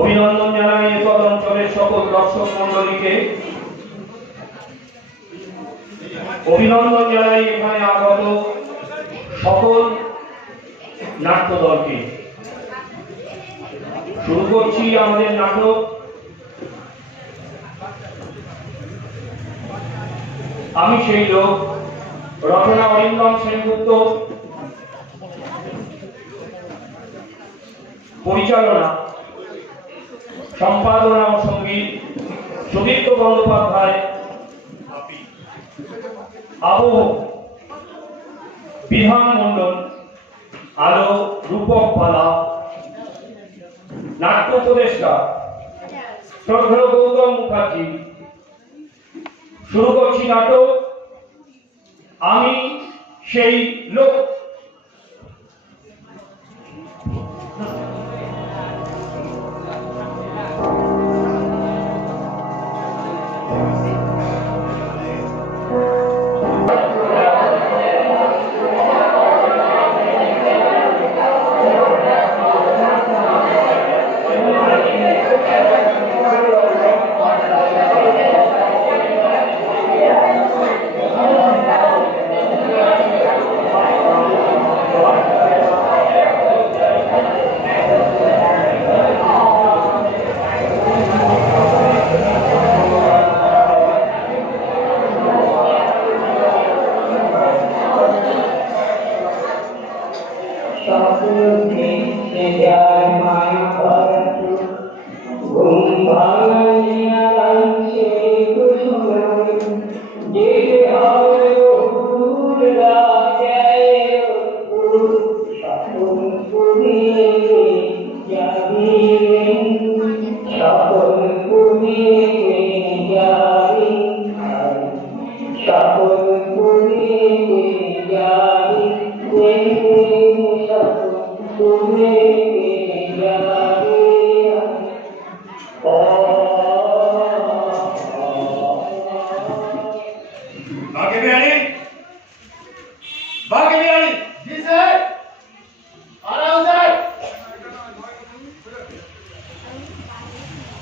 অভিনন্দন জানাই এতদ অঞ্চলের সকল দর্শক মন্ডলীকে। অভিনন্দন জানাই এখানে আগত সকল নাট্য দলকে। শুরু করছি আমাদের নাটক আমি সেই লোক। রচনা অরিন্দম সেনগুপ্ত, পরিচালনা সম্পাদনা ও সঙ্গীত সুদীপ্ত বন্দ্যোপাধ্যায়, আবহ বিধান মন্ডল, আলো রূপক পালা, নাট্য উপদেষ্টা শ্রদ্ধেয় গৌতম মুখার্জি। শুরু করছি নাটক আমি সেই লোক।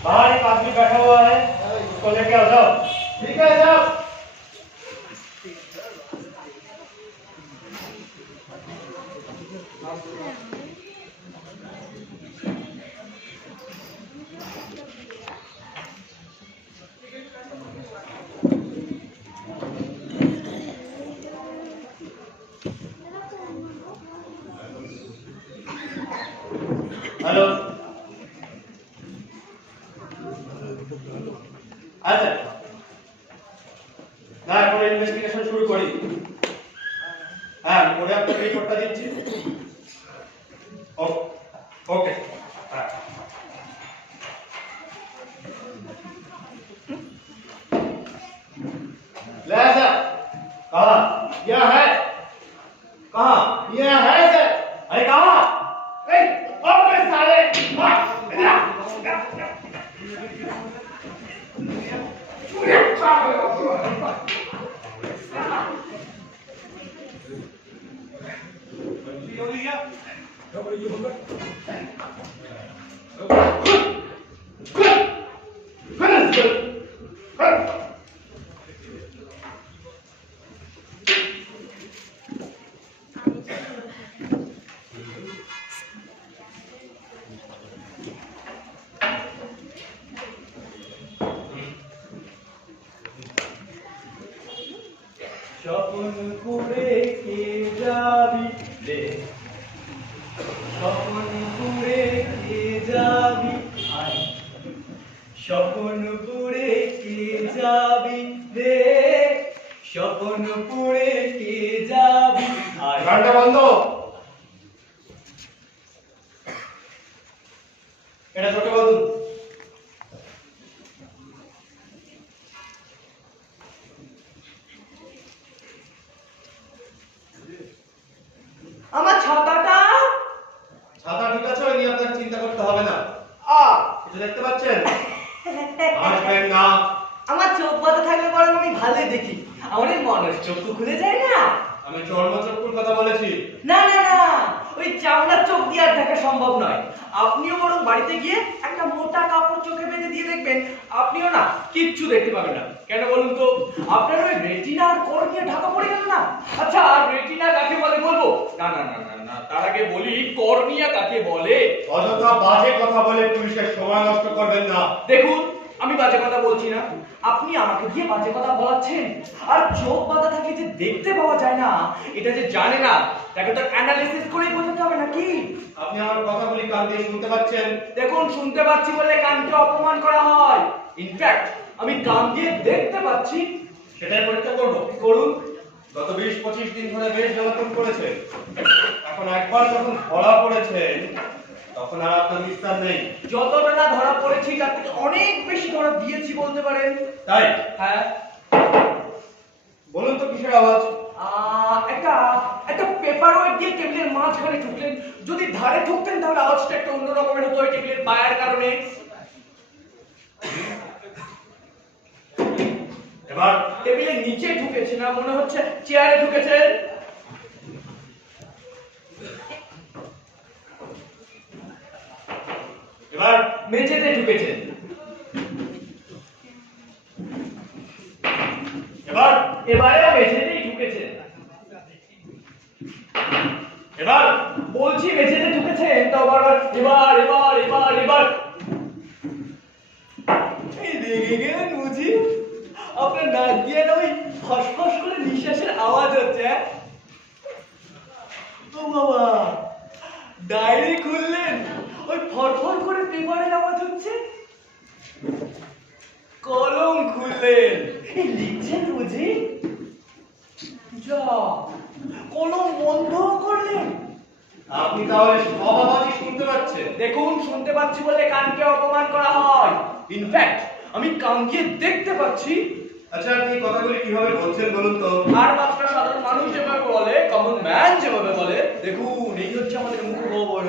बाहर एक आदमी बैठा हुआ है, उसको लेके आ जाओ। ठीक है साहब। हेलो, আচ্ছা না এখন ইনভেস্টিগেশন শুরু করি। হ্যাঁ পরে আপনাকে রিপোর্টটা দিচ্ছি। ओके ले सर कहाँ यह है कहाँ यह है सर अरे कहाँ अबे साले স্বপ্ন করে কে যাবি রে স্বপ্ন করে কে যাবি স্বপ্ন করে কে যাবি রে স্বপ্ন করে কে যাবি গানটা বন্ধ এটা ছোট বলুন আমার ছাতাটা ছাতা ঠিক আছে ওই নিয়ে আপনাকে চিন্তা করতে হবে না এটা দেখতে পাচ্ছেন আসবেন না আমার চোখ বন্ধ থাকলে বরং আমি ভালোই দেখি আমার এই মনের চোখ খুলে যায় না আমি চর্মচক্ষুর কথা বলেছি না না না ওই চামড়ার চোখ দিয়ে আর দেখা সম্ভব নয়। আপনিও বরং বাড়িতে গিয়ে একটা মোটা কাপড় চোখে বেঁধে দিয়ে দেখবেন, আপনিও না কিচ্ছু দেখতে পাবেন না। কেন বলুন তো? আপনার ওই রেটিনা আর কর্নিয়া ঢাকা পড়ে গেল না। আচ্ছা, আর রেটিনা কাকে বলে বলবো? না না না না না, তার আগে বলি কর্নিয়া কাকে বলে। অযথা বাজে কথা বলে পুলিশের সময় নষ্ট করবেন না। দেখুন, আমি বাজে কথা বলছি না, আপনি আমাকে দিয়ে বাজে কথা বলাচ্ছেন। আর চোখ বাঁধা থাকলে যে দেখতে পাওয়া যায় না, এটা যে জানে না, তাকে তো অ্যানালিসিস করেই বোঝাতে হবে নাকি? আপনি আমার কথাগুলি কান দিয়ে শুনতে পাচ্ছেন? দেখুন, শুনতে পাচ্ছি বলে কানকে অপমান করা হয়। ইনফ্যাক্ট আমি কান দিয়ে দেখতে পাচ্ছি। সেটাই পরীক্ষা করবো। করুন। গত 20-25 দিন ধরে বেশ জ্বালাতন করেছেন। এখন একবার যখন ধরা পড়েছেন তখন আর আপনার নিস্তার নেই। যতটা না ধরা পড়েছি তার থেকে অনেক বেশি ধরা দিয়েছি বলতে পারেন। তাই? হ্যাঁ। বলুন তো কিসের আওয়াজ? একটা একটা পেপার ওয়েট দিয়ে টেবিলের মাঝখানে ঠুকলেন। যদি ধারে ঠুকতেন তাহলে আওয়াজটা একটা অন্য রকমের হতো, ওই টেবিলের পায়ের কারণে। এবার টেবিলের নিচে ঢুকেছে না, মনে হচ্ছে চেয়ারে ঢুকেছে। এবার মেঝেতে ঢুকেছে। এবারে মেঝেতেই ঢুকেছে। এবার বলছি মেঝেতে ঢুকেছে, তাও বারবার এবার এবার এবার এবার। এই রেগে গেলেন বুঝি? আপনার নাক দিয়ে না ওই ফসফস করে নিঃশ্বাসের আওয়াজ হচ্ছে। ও বাবা, ডায়েরি খুললেন, ওই ফরফর করে পেপারের আওয়াজ হচ্ছে। কলম খুললেন, এই লিখছেন বুঝি? যা, কলম বন্ধ করলেন। আপনি তাহলে সব আওয়াজই শুনতে পাচ্ছেন? দেখুন, শুনতে পাচ্ছি বলে কানকে অপমান করা হয়। ইনফ্যাক্ট আমি কান দিয়ে দেখতে পাচ্ছি। আচ্ছা, আপনি কথাগুলি কিভাবে বলছেন বলুন তো? আর মাত্র সাধারণ মানুষ যেভাবে বলে, কমন ম্যান যেভাবে বলে। দেখুন, এই হচ্ছে আমাদের মুখগহ্বর।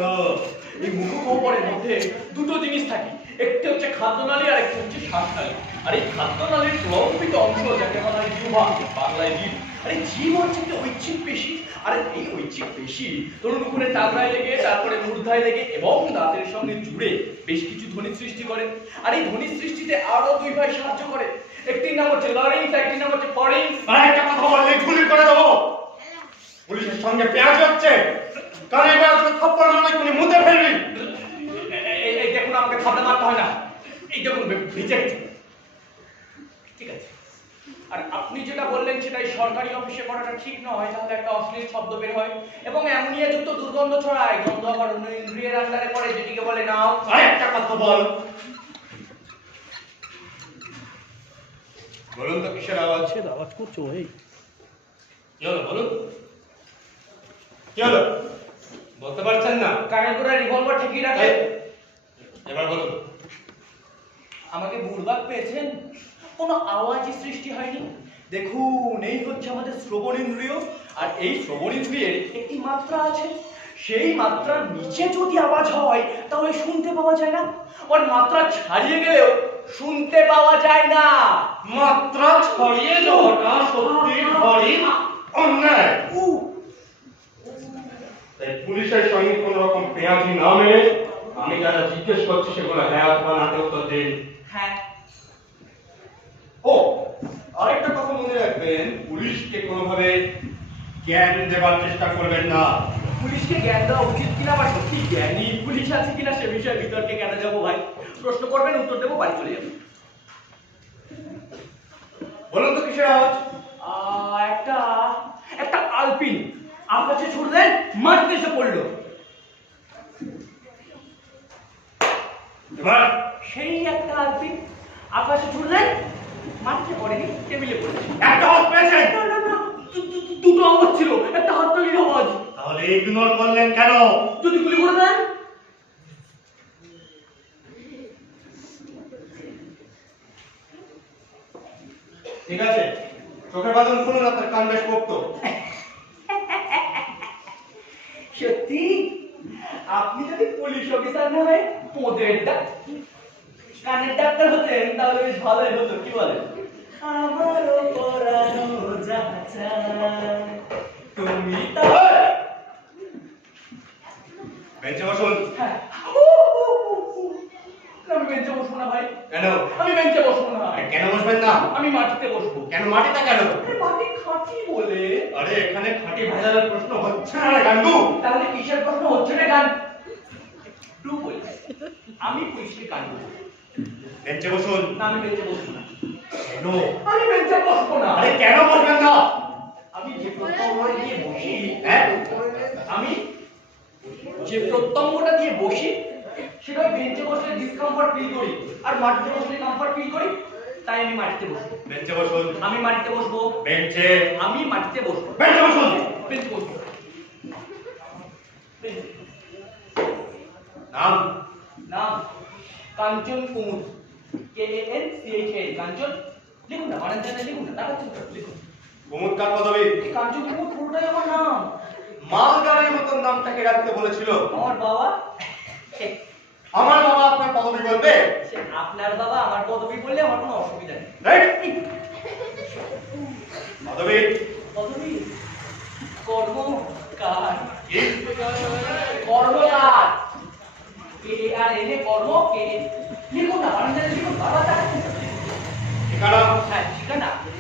এই মুখগহ্বরের মধ্যে দুটো জিনিস থাকে, একটি হচ্ছে খাদ্যনালী আর একটি হচ্ছে শ্বাসনালী। আর এই খাদ্যনালীর প্রলম্বিত অংশ যাকে বলা হয় জিহ্বা, বাংলায় জিভ। আর এই জিভ হচ্ছে একটা ঐচ্ছিক পেশি। আর এই ঐচ্ছিক পেশি ধরুন উপরে টাকরায় লেগে, তারপরে মূর্ধায় লেগে এবং দাঁতের সঙ্গে জুড়ে বেশ কিছু ধ্বনি সৃষ্টি করে। আর এই ধ্বনি সৃষ্টিতে আরো দুই ভাই সাহায্য করে। একটির নাম হচ্ছে লারিংস, একটির নাম হচ্ছে ফরিংস। আর একটা কথা বললে গুলি করে দেবো। পুলিশের সঙ্গে পেঁয়াজ হচ্ছে, কানে বেড়াতে থাপ্পড় মারলে তুমি মুতে ফেলবি। এই দেখুন, আমাকে থাপড়া মারতে হয় না। এই দেখুন, ভিজে গেছে। ঠিক আছে। আর আপনি যেটা বললেন সেটাই সরকারি অফিসে করাটা ঠিক নয়, তাহলে একটা অশ্লীল শব্দ বের হয় এবং অ্যামোনিয়া যুক্ত দুর্গন্ধ ছড়ায়। গন্ধ আবার অন্য ইন্দ্রিয়ের আন্ডারে পড়ে, যেটিকে বলে নাও। আর একটা কথা বল। বলুন তো কিসের আওয়াজ? আওয়াজ করছো ভাই? কি হলো বলুন? কি হলো? বলতে পারছেন না? কানের গোড়ায় রিভলভার ঠেকিয়ে রাখে। এবার বলুন। আমাকে বুড়বাক পেয়েছেন? কোনো আওয়াজই সৃষ্টি হয়নি। দেখুন, এই হচ্ছে আমাদের শ্রবণ ইন্দ্রিয়। আর এই শ্রবণ ইন্দ্রিয়ের একটি মাত্রা আছে। সেই মাত্রার নিচে যদি আওয়াজ হয় তাহলে শুনতে পাওয়া যায় না। আর মাত্রা ছাড়িয়ে গেলেও শুনতে পাওয়া যায় না। মাত্রা ছড়িয়ে যাওয়াটা সত্যি ভারী অন্যায়। তাই পুলিশের সঙ্গে কোন রকম পেঁয়াজি না মেরে আমি যারা জিজ্ঞেস করছি সেগুলো হ্যাঁ অথবা নাতে উত্তর দিন। হ্যাঁ। ও, আরেকটা কথা মনে রাখবেন, পুলিশকে কোনোভাবে জ্ঞান দেবার চেষ্টা করবেন না। পুলিশকে জ্ঞান দেওয়া উচিত কিনা বা সত্যি জ্ঞানী পুলিশ আছে কিনা সে বিষয়ে বিতর্কে কেন যাবো ভাই? প্রশ্ন করবেন, উত্তর দেবো, বাড়ি চলে যাবো। বলুন তো কিসের আওয়াজ? একটা একটা আলপিন আকাশে ছুড়লেন, মাটিতে এসে পড়লো। এবার সেই একটা আলপিন আকাশে ছুড়লেন, মাটিতে পড়েনি, টেবিলে পড়েছে। একটা হাত পেয়েছেন? না না না, দুটো আওয়াজ ছিল, একটা হাততালির আওয়াজ। তাহলে ইগনোর করলেন কেন? যদি গুলি করে দেন? ঠিক আছে, চোখের বাঁধন খুলুন, আপনার কান বেশ পোক্ত। সত্যি? আপনি যদি পুলিশ অফিসার না হয়ে পোদের কানের ডাক্তার হতেন তাহলে বেশ ভালোই হতো, কি বলেন? আমারও পরানো যা চায় তুমি তা। বেঞ্চে বসুন। হ্যাঁ। আমি বেঞ্চে বসবো না ভাই। কেন? আমি বেঞ্চে বসবো না। আরে কেন বসবেন না? আমি মাটিতে বসবো। কেন মাটিতে কেন? আরে মাটি খাঁটি বলে। আরে এখানে খাঁটি ভেজালের প্রশ্ন হচ্ছে না রে গান্ডু। তাহলে কিসের প্রশ্ন হচ্ছে না গান? টু বলে। আমি পুলিশকে গান বলবো। বেঞ্চে বসুন। না আমি বেঞ্চে বসবো না। কেন? আমি বেঞ্চে বসবো না। আরে কেন বসবেন না? আমি যে প্রত্যঙ্গটা দিয়ে বসি, হ্যাঁ? আমি যে প্রত্যঙ্গটা দিয়ে বসি সেটা ওই বেঞ্চে বসলে ডিসকমফর্ট ফিল করি আর মাটিতে বসলে কমফর্ট ফিল করি, তাই আমি মাটিতে বসবো। বেঞ্চে বসুন। আমি মাটিতে বসবো। বেঞ্চে। আমি মাটিতে বসবো। বেঞ্চে বসুন। বেঞ্চে বসবো। বেঞ্চে। নাম? নাম কাঞ্চন কুমুদ, KANCHN, কাঞ্চন। লিখুন না, বানান জানা লিখুন না, টাকা চুপ লিখুন। কুমুদ কার পদবী? এই কাঞ্চন কুমুদ পুরোটাই আমার নাম। মালগাড়ির মতন নামটাকে রাখতে বলেছিল। আমার বাবা আমার বাবা আপনার পদবী বলবে? সে আপনার বাবা আমার পদবী বললে আমার কোনো অসুবিধা নেই। রাইট? পদবী? পদবী কর্মকার। কি? কর্মকার। KARN কর্ম কে। লিখুন না, বানান জানা লিখুন, বাবা টাকা চুপ। ঠিকানা? হ্যাঁ,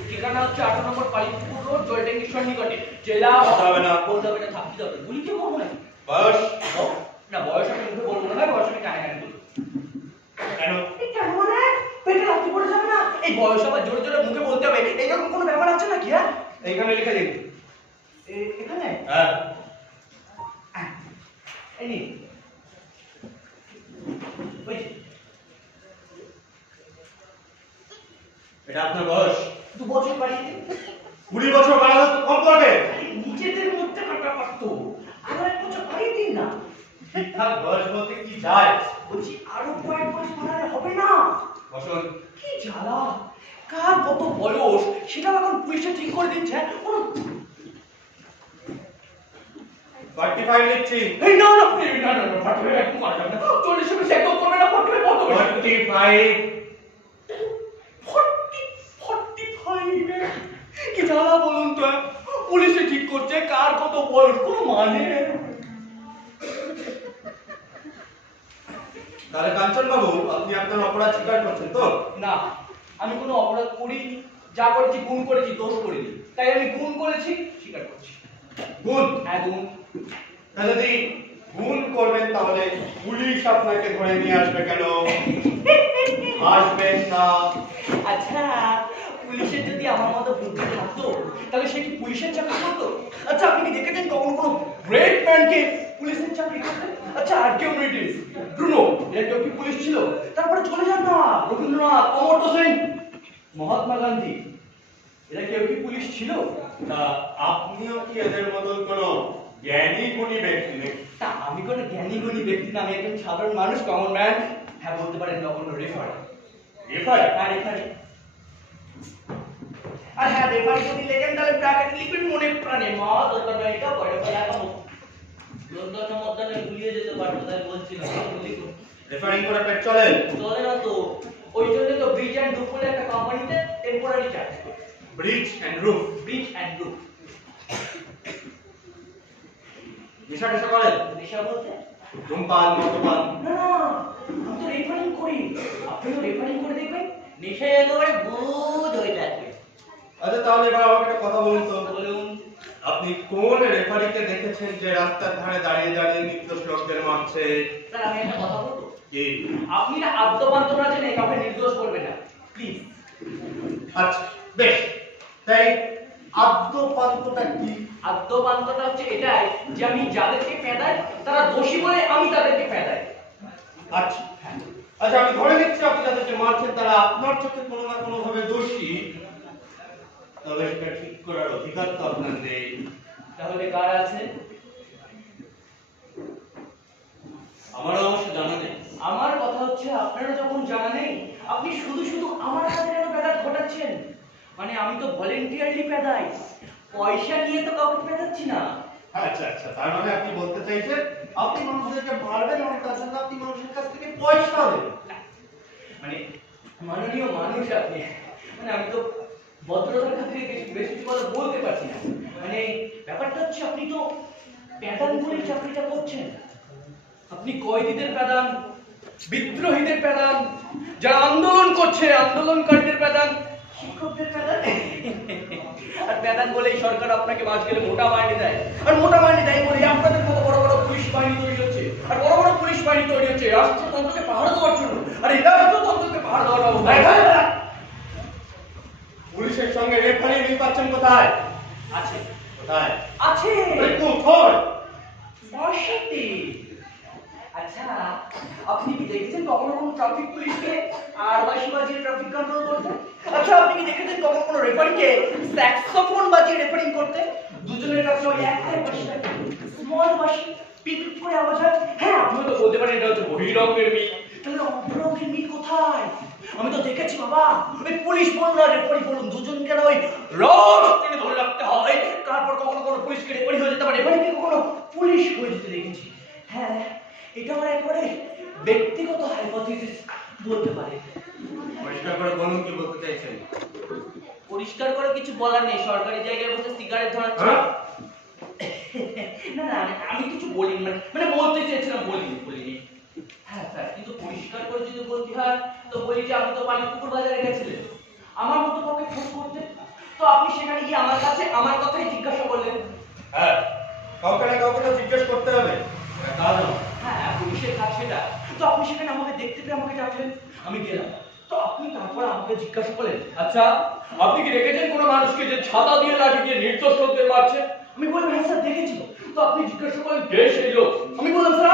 ঠিকানা হচ্ছে 8 নম্বর পালিপুর রোড, জলডেঙ্গিশ্বর নিকটে, জেলা। বলতে হবে না। বলতে হবে না, থাকতে হবে। গুলি কে বলবো না। বয়স? না, বয়স আমি মুখে বলবো না, বয়স আমি কানে কানে বলবো। কেন? এই কেন মানে? পেটে লাথি পড়ে যাবে না? এই বয়স আবার জোরে জোরে মুখে বলতে হবে, এইরকম কোনো ব্যাপার আছে নাকি? হ্যাঁ, এইখানে লিখে দিন। এখানে হ্যাঁ। এই নিন। ওই যে, এটা আপনার বয়স? 2 বছর বাড়িয়ে দিন। 20 বছর বাড়ানো তো কম করবে। নিজেদের মধ্যে কাটা পারতো, আরো 1 বছর বাড়িয়ে দিন না। ঠিকঠাক বয়স বলতে কি যায়? বলছি আরো কয়েক বছর বাড়ালে হবে না? বসুন। কি জ্বালা, কার কত বয়স সেটা এখন পুলিশে ঠিক করে দিচ্ছে। 45 লিখছি। এই না না না না না, ফাটবে একদম করা যাবে না। 40 এর বেশি একদম করবে না, ফাটবে কত হবে? 45। 45 কি জ্বালা বলুন তো, পুলিশে ঠিক করছে কার কত বয়স, কোনো মানে? তাহলে কাঞ্চন বাবু, আপনি আপনার অপরাধ স্বীকার করছেন তো? না, আমি কোনো অপরাধ করিনি, যা করেছি গুণ করেছি, দোষ করিনি, তাই আমি গুণ করেছি, স্বীকার করছি। গুণ? হ্যাঁ গুণ। তা যদি গুণ করবেন তাহলে পুলিশ আপনাকে ধরে নিয়ে আসবে কেন? আসবেন না। আচ্ছা, পুলিশের যদি আমার মতো বুদ্ধি থাকতো তাহলে সে কি পুলিশের চাকরি করতো? আচ্ছা, আপনি কি দেখেছেন কখনো কোনো গ্রেট ম্যানকে পুলিশের চাকরি করতে? আচ্ছা, আর্কিওমেডিস, ব্রুনো, এরা কেউ কি পুলিশ ছিল? তারপরে চলে যান না, রবীন্দ্রনাথ, অমর্ত্য সেন, মহাত্মা গান্ধী, এরা কেউ কি পুলিশ ছিল? তা আপনিও কি এদের মতন কোনো জ্ঞানী গুণী ব্যক্তি নাকি? তা আমি কোনো জ্ঞানী গুণী ব্যক্তি না, আমি একজন সাধারণ মানুষ, কমন ম্যান। হ্যাঁ, বলতে পারেন নগণ্য রেফারি। রেফারি? হ্যাঁ, রেফারি। আর হ্যাঁ, রেফারি যদি লেখেন তাহলে ব্র্যাকেটে লিখবেন মনে প্রাণে, মা দোকানে এটা বড় বড় একামো লন্ডনের মধ্যে গুলিয়ে যেতে পারতো, তাই বলছি না, লিখুন। রেফারিং করে পেট চলে? চলে না তো, ওই জন্য তো ব্রিজ অ্যান্ড রুফ বলে একটা কোম্পানিতে temporary charge. Bridge and roof? Bridge and roof. নেশা টেশা করেন? নেশা বলতে? ধূমপান, মদ্যপান? না, আমি তো রেফারিং করি, আপনিও রেফারিং করে দেখবেন, নেশায় একেবারে বুঝ হয়ে যাবে। আচ্ছা, তাহলে এবার আমাকে একটা কথা বলুন তো। বলুন। আপনি কোন রেফারিকে দেখেছেন যে রাস্তার ধারে দাঁড়িয়ে দাঁড়িয়ে নির্দোষ লোকদের মারছে? স্যার, আমি একটা কথা বলবো? কি? আপনি না আদ্যপান্তরা জেনে কাউকে নির্দোষ করবেন না, প্লিজ। আচ্ছা, বেশ। তাই আদ্যপান্তটা কি? আদ্যপান্তটা হচ্ছে এটাই যে আমি যাদেরকে পেদাই তারা দোষী বলে আমি তাদেরকে পেদাই। আচ্ছা আচ্ছা, আমি ধরে নিচ্ছি আপনি যাদেরকে মারছেন তারা আপনার চোখে কোনো না কোনো ভাবে দোষী, তবে সেটা ঠিক করার অধিকার তো আপনার নেই। তাহলে কার আছে? আমার অবশ্য জানা নেই। আমার কথা হচ্ছে আপনারা যখন জানা নেই, আপনি শুধু শুধু আমার কাছে কেন পেদাত ঘটাচ্ছেন? মানে আমি তো ভলেন্টিয়ারলি পেদাই, পয়সা নিয়ে তো কাউকে পেদাচ্ছি না। আচ্ছা আচ্ছা, তার মানে আপনি বলতে চাইছেন আপনি মানুষদেরকে মারবেন এবং তার জন্য আপনি মানুষের কাছ থেকে পয়সা দেবেন? মানে মাননীয় মানুষ আপনি, মানে আমি তো ভদ্রতার খাতিরে বেশি কিছু কথা বলতে পারছি না। মানে ব্যাপারটা হচ্ছে আপনি তো প্যাটার্ন করে চাকরিটা করছেন, আপনি কয়েদিদের প্যাদান, বিদ্রোহীদের প্যাদান, যারা আন্দোলন করছে আন্দোলনকারীদের প্যাদান, শিক্ষকদের প্যাদান। আর প্যাদান বলেই সরকার আপনাকে মাস গেলে মোটা মাইনে দেয়, আর মোটা মাইনে দেয় বলে আপনাদের মতো বড় বড় পুলিশ বাহিনী তৈরি হচ্ছে, আর বড় বড় পুলিশ বাহিনী তৈরি হচ্ছে রাষ্ট্রতন্ত্রকে পাহারা দেওয়ার জন্য। আর এই রাষ্ট্রতন্ত্রকে পাহারা দেওয়ার ব্যবস্থা পুলিশের সঙ্গে রেফারি মিল পাচ্ছেন কোথায়? আছে কোথায় আছে কোথায়? বাসাতে। আচ্ছা, আপনি কি দেখেছেন কখনো কোনো ট্রাফিক পুলিশকে আর বাঁশি বাজিয়ে ট্রাফিক কন্ট্রোল করতে? আচ্ছা, আপনি কি দেখেছেন কখনো কোনো রেফারিকে স্যাক্সোফোন বাজিয়ে রেফারিং করতে? দুজনের কাছে ওই একটাই বাঁশি থাকে, স্মল বাঁশি, পিপ পিপ করে আওয়াজ হয়। হ্যাঁ, আপনিও তো বলতে পারেন এটা হচ্ছে বহিরঙ্গের মিল। তাহলে অভ্যরঙ্গের মিল কোথায়? আমি তো দেখেছি বাবা, ওই পুলিশ বলুন আর রেফারি বলুন, দুজনকে ওই রড টেনে ধরে রাখতে হয়। তারপর কখনো কোনো পুলিশকে রেফারি হয়ে যেতে পারে, রেফারিকে কখনো পুলিশ হয়ে যেতে দেখেছি। হ্যাঁ, এটা আমার একেবারে ব্যক্তিগত হাইপোথিসিস বলতে পারে। পরিষ্কার করে বলুন কি বলতে চাইছেন? পরিষ্কার করে কিছু বলার নেই, সরকারি জায়গায় বসে সিগারেট ধরাচ্ছে। না না, আমি কিছু বলিনি, মানে বলতে চেয়েছিলাম, বলিনি। হ্যাঁ স্যার, কিন্তু পরিষ্কার করে যদি বলতে হয় তো বলি যে আপনি তো পানিপুকুর বাজারে গেছিলেন আমার মতো কাউকে ফোন করতে, তো আপনি সেখানে গিয়ে আমার কাছে আমার কথাই জিজ্ঞাসা করলেন। হ্যাঁ, কাউকে না কাউকে তো জিজ্ঞেস করতে হবে। হ্যাঁ, পুলিশের কাজ সেটা। তো আপনি সেখানে আমাকে দেখতে পেয়ে আমাকে ডাকলেন, আমি গেলাম। তো আপনি তারপর আমাকে জিজ্ঞাসা করলেন, আচ্ছা আপনি কি দেখেছেন কোনো মানুষকে যে ছাতা দিয়ে লাঠি দিয়ে নির্দোষ লোকদের মারছে? আমি বললাম হ্যাঁ স্যার দেখেছি। তো আপনি জিজ্ঞাসা করলেন কে সেই লোক? আমি বললাম স্যার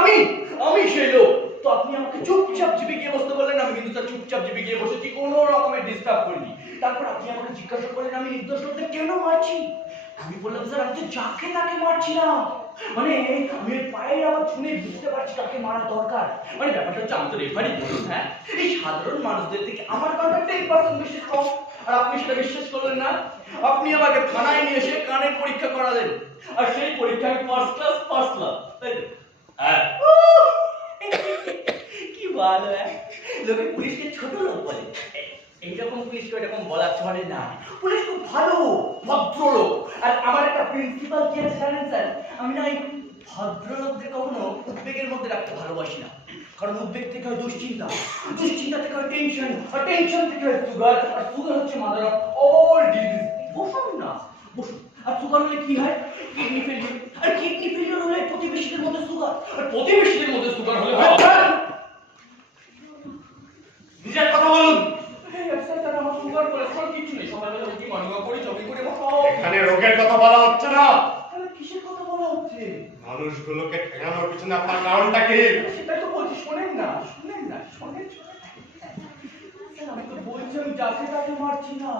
আমি সেই লোক। তো আপনি আমাকে চুপচাপ জিপে গিয়ে বসতে বললেন, আমি কিন্তু স্যার চুপচাপ জিপে গিয়ে বসেছি, কোনো রকমের ডিস্টার্ব করিনি। তারপর আপনি আমাকে জিজ্ঞাসা করলেন আমি নির্দোষ লোকদের কেন মারছি? আমি বললাম স্যার আমি তো যাকে তাকে মারছি না, মানে আমি পায়ের আবার শুনে বুঝতে পারছি কাকে মারা দরকার। মানে ব্যাপারটা হচ্ছে আমি তো রেফারি বলুন, হ্যাঁ এই সাধারণ মানুষদের থেকে আমার কন্ট্যাক্ট 10% বেশি স্ট্রং। আর আপনি সেটা বিশ্বাস করলেন না, আপনি আমাকে থানায় নিয়ে এসে কানের পরীক্ষা করালেন, আর সেই পরীক্ষায় ফার্স্ট ক্লাস তাই তো? হ্যাঁ, কি ভালো, হ্যাঁ লোকে পুলিশকে ছোট লোক বলে, এইরকম পুলিশকে এরকম বলা চলে না। পুলিশ খুব ভালো ভদ্রলোক। আর আমার একটা প্রিন্সিপাল কি আছে জানেন স্যার, আমি না এই ভদ্রলোকদের কখনো উদ্বেগের মধ্যে রাখতে ভালোবাসি না। কারণ উদ্বেগ থেকে হয় দুশ্চিন্তা, দুশ্চিন্তা থেকে হয় টেনশন, আর টেনশন থেকে হয় সুগার, আর সুগার হচ্ছে মাদার অফ অল ডিজিজ। বসুন না, বসুন। আর সুগার হলে কি হয়? Kidney failure. আর কিডনি ফেলিওর হলে প্রতিবেশীদের মধ্যে সুগার, আর প্রতিবেশীদের মধ্যে সুগার হলে নিজের কথা বলুন। এখানে রোগের কথা বলা হচ্ছে না, কিসের কথা বলা হচ্ছে? মানুষগুলোকে ঠেকানোর পিছনে আপনার কারণটা কি? সেটাই তো বলছি, শোনেন না। আমি তো বলছি আমি যাকে তাকে মারছি না,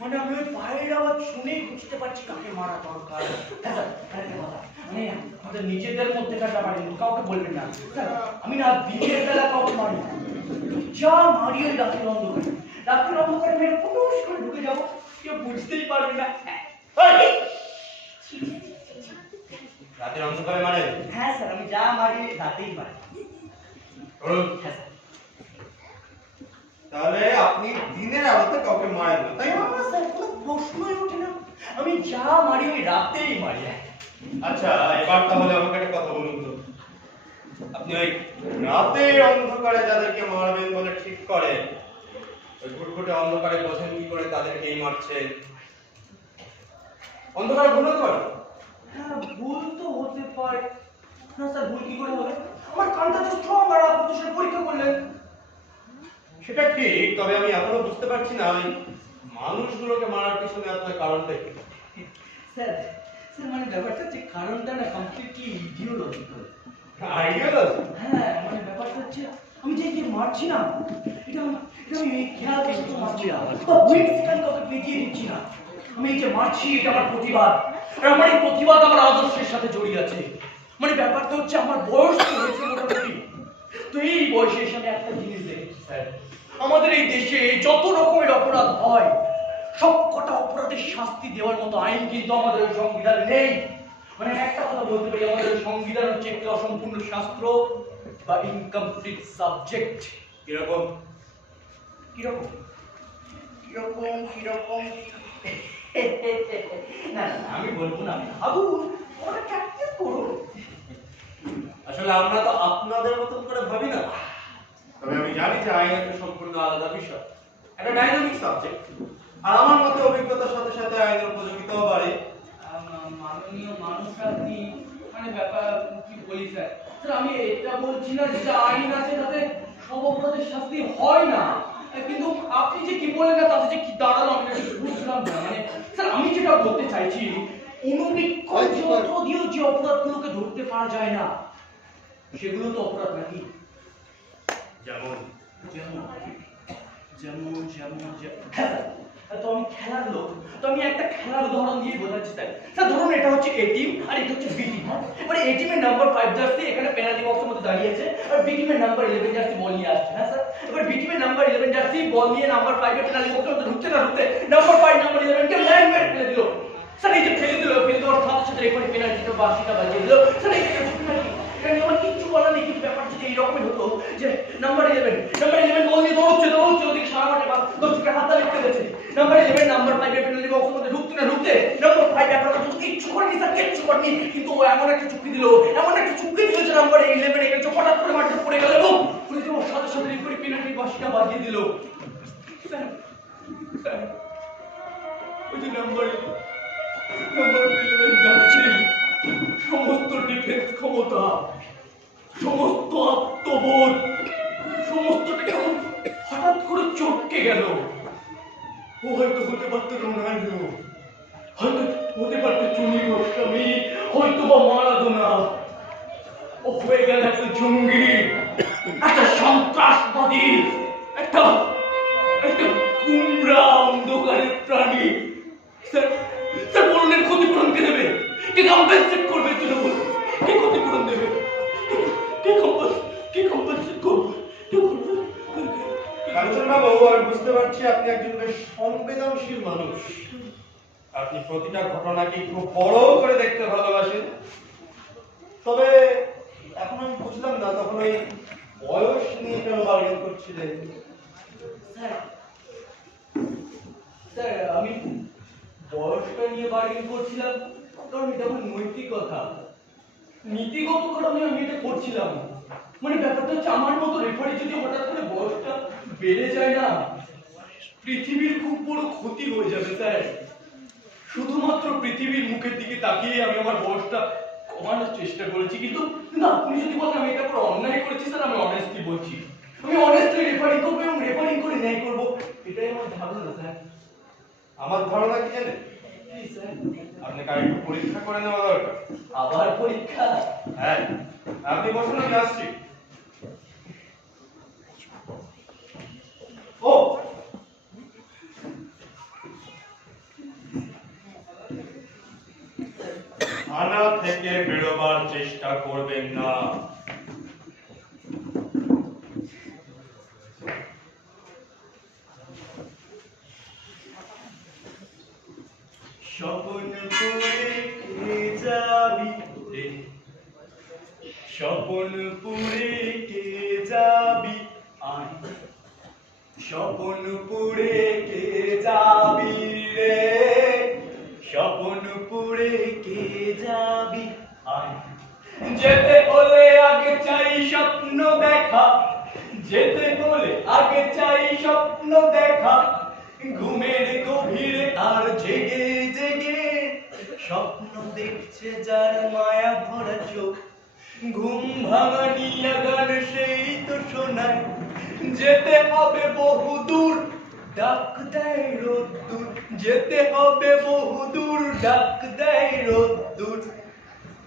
মানে আমি ওই পায়ের আওয়াজ শুনেই বুঝতে পারছি কাকে মারা দরকার। মানে আমাদের নিজেদের মধ্যে কাটা মারি, কাউকে বলবেন না স্যার। আমি না দিনের বেলা কাউকে মারি না, যা মারি ওই রাতের অন্ধকারে মেরে পুটুস করে ঢুকে যাবো, কেউ বুঝতেই পারবে না। রাতের অন্ধকারে মারে? হ্যাঁ স্যার, আমি যা মারি রাতেই মারি। হ্যাঁ স্যার। তাহলে আপনি দিনের আলোতে কাউকে মারেন না, তাই না? স্যার, কোনো প্রশ্নই ওঠে না, আমি যা মারি ওই রাতেই মারি। আচ্ছা, এবার তাহলে আমাকে একটা কথা বলুন তো, আপনি ওই রাতের অন্ধকারে যাদেরকে মারবেন বলে ঠিক করেন, ওই ঘুটঘুটে অন্ধকারে বোঝেন কি করে তাদেরকেই মারছেন? অন্ধকারে ভুল হতে পারে? হ্যাঁ, ভুল তো হতে পারে না স্যার। ভুল কি করে হবে? আমার কানটা তো স্ট্রং, আর আপনি তো সেটা পরীক্ষা করলেন। সেটা ঠিক, তবে আমি এখনো বুঝতে পারছি না ওই মানুষগুলোকে মারার পিছনে আপনার কারণটা কি? স্যার মানে ব্যাপারটা হচ্ছে কারণটা না কমপ্লিটলি ইডিওলজিক্যাল। আইডিওলজি? হ্যাঁ, মানে ব্যাপারটা হচ্ছে আমি যে মারছি না, এটা আমি খেয়াল করে তো মারছি না, উইন্ডস্ক্রিন কাউকে পেটিয়ে দিচ্ছি না। আমি এই যে মারছি এটা আমার প্রতিবাদ, আর আমার এই প্রতিবাদ আমার আদর্শের সাথে জড়িয়ে আছে। মানে ব্যাপারটা হচ্ছে আমার বয়স তো হয়েছে মোটামুটি, তো এই বয়সে এসে আমি একটা জিনিস দেখেছি স্যার, আমাদের এই দেশে যত রকমের অপরাধ হয় সব কটা অপরাধের শাস্তি দেওয়ার মতো আইন কিন্তু আমাদের ওই সংবিধান নেই। মানে একটা কথা বলতে পারি, আমাদের সংবিধান হচ্ছে একটি অসম্পূর্ণ শাস্ত্র বা ইনকমপ্লিট সাবজেক্ট। কিরকম? কিরকম কিরকম কিরকম না না, আমি বলবো না, আপনি ভাবুন, ওটা প্র্যাকটিস করুন। আসলে আমরা তো আপনাদের মতন করে ভাবি না। তবে আমি জানি যে আইন একটা সম্পূর্ণ আলাদা বিষয়, একটা ডাইনামিক সাবজেক্ট। আর আমার মতে অভিজ্ঞতার সাথে সাথে আইনের উপযোগিতাও বাড়ে। মাননীয় মানুষ আপনি, মানে ব্যাপার কি বলি স্যার, স্যার আমি এটা বলছি না যে আইন আছে তাতে সব অপরাধের শাস্তি হয় না, কিন্তু আপনি যে কি বললেন না তাতে যে কি দাঁড়ালো আমি এটা বুঝলাম না। মানে স্যার আমি যেটা বলতে চাইছি, অনুবীক্ষণ যন্ত্র দিয়েও যে অপরাধগুলোকে ধরতে পারা যায় না সেগুলো তো অপরাধ নাকি? যেমন যেমন যেমন যেমন হ্যাঁ স্যার, তো আমি খেলার লোক, তো আমি একটা খেলার উদাহরণ দিয়ে বোঝাচ্ছি স্যার। স্যার ধরুন এটা হচ্ছে এ টিম আর এটা হচ্ছে বি টিম। এবারে এ টিমের নাম্বার 5 জার্সি এখানে পেনাল্টি বক্সের মধ্যে দাঁড়িয়ে আছে, আর বি টিমের নাম্বার 11 জার্সি বল নিয়ে আসছে। হ্যাঁ স্যার, এবার বি টিমের নাম্বার 11 জার্সি বল নিয়ে নাম্বার 5 এর পেনাল্টি বক্সের মধ্যে ঢুকতে না ঢুকতে নাম্বার 5 নাম্বার 11 কে ল্যান্ড মেরে ফেলে দিল। স্যার এই যে ফেলে দিল, ফেলে দেওয়ার সাথে সাথে রেফারি পেনাল্টিটা বাসিটা বাজিয়ে দিল। স্যার এটা ঠিক নাকি? কারণ আমার কিচ্ছু বলার নেই, কিন্তু ব্যাপারটা যদি এইরকমই হতো যে নাম্বার 11 বল নিয়ে দৌড়চ্ছে ওদিকে সারা মাঠে বা দর্শকের হাতটা লিখতে গেছে, নাম্বার 11 নাম্বার 5 এর পেনাল্টি বক্সের মধ্যে ঢুকতে না ঢুকতে নাম্বার 5 একার কিছু কিচ্ছু করেনি স্যার, কিচ্ছু করেনি, কিন্তু ও এমন একটা চুক্তি দিল যে নাম্বার 11 এখানে হঠাৎ করে মাঠে পড়ে গেল এবং পুরো ওর সাথে সাথে রেফারি পেনাল্টি বাসিটা বাজিয়ে দিল। স্যার স্যার ওই যে নাম্বার 11 যাচ্ছে, সমস্ত ডিফেন্স ক্ষমতা, সমস্ত আত্মবোধ, সমস্তটা কেমন হঠাৎ করে চটকে গেল। ও হয়তো হতে পারত রোনাল্ডো, হয়তো হতে পারত চুনি গোস্বামী, হয়তো বা মারাদোনা। ও হয়ে গেল একটা জঙ্গি, একটা সন্ত্রাসবাদী, একটা একটা কুমড়া অন্ধকারের প্রাণী। স্যার স্যার বললেন ক্ষতিপূরণ কে দেবে? কে কম্পেনসেট করবে? তৃণমূল কে ক্ষতিপূরণ দেবে? কে কম্পেনসেট করবে? কাঞ্চন বাবু, আমি বুঝতে পারছি আপনি একজন বেশ সংবেদনশীল মানুষ। আপনি প্রতিটা ঘটনাকে খুব বড় করে দেখতে ভালোবাসেন। তবে এখন আমি বুঝলাম না তখন ওই বয়স নিয়ে কেন বার্গেন করছিলেন। স্যার আমি বয়সটা নিয়ে বার্গেন করছিলাম কারণ এটা আমার নৈতিকতা, নীতিগত কারণে আমি এটা করছিলাম। মানে ব্যাপারটা হচ্ছে আমার মতো রেফারি যদি হঠাৎ করে বয়সটা বেড়ে যায় না, পৃথিবীর খুব বড় ক্ষতি হয়ে যাবে স্যার। শুধুমাত্র পৃথিবীর মুখের দিকে তাকিয়ে আমি আমার বয়সটা কমানোর চেষ্টা করেছি, কিন্তু আপনি যদি বলেন আমি এটা পুরো অন্যায় করেছি স্যার, আমি অনেস্টলি বলছি, আমি অনেস্টলি রেফারিং করবো এবং রেফারিং করে ন্যায় করবো, এটাই আমার ধারণা স্যার। আমার ধারণা কি জানেন? আপনাকে আরেকটু পরীক্ষা করে নেওয়া দরকার। আবার পরীক্ষা? হ্যাঁ, আপনি বসুন, আমি আসছি। ও থানা থেকে বেরোবার চেষ্টা করবেন না। স্বপন পুরে কে যাবি রে, স্বপন পুরে কে যাবি আয়, স্বপন পুরে কে যাবি রে, স্বপন পুরে কে যাবি আয়। যেতে হলে আগে চাই স্বপ্ন দেখা, যেতে হলে আগে চাই স্বপ্ন দেখা, ঘুমের গভীরে আর জেগে জেগে স্বপ্ন দেখছে যার মায়া ভরা চোখ, ঘুম ভাঙানিয়া গান সেই তো শোনায়। যেতে হবে বহুদূর, ডাক দেয় রোদ্দুর, যেতে হবে বহুদূর, ডাক দেয় রোদ্দুর,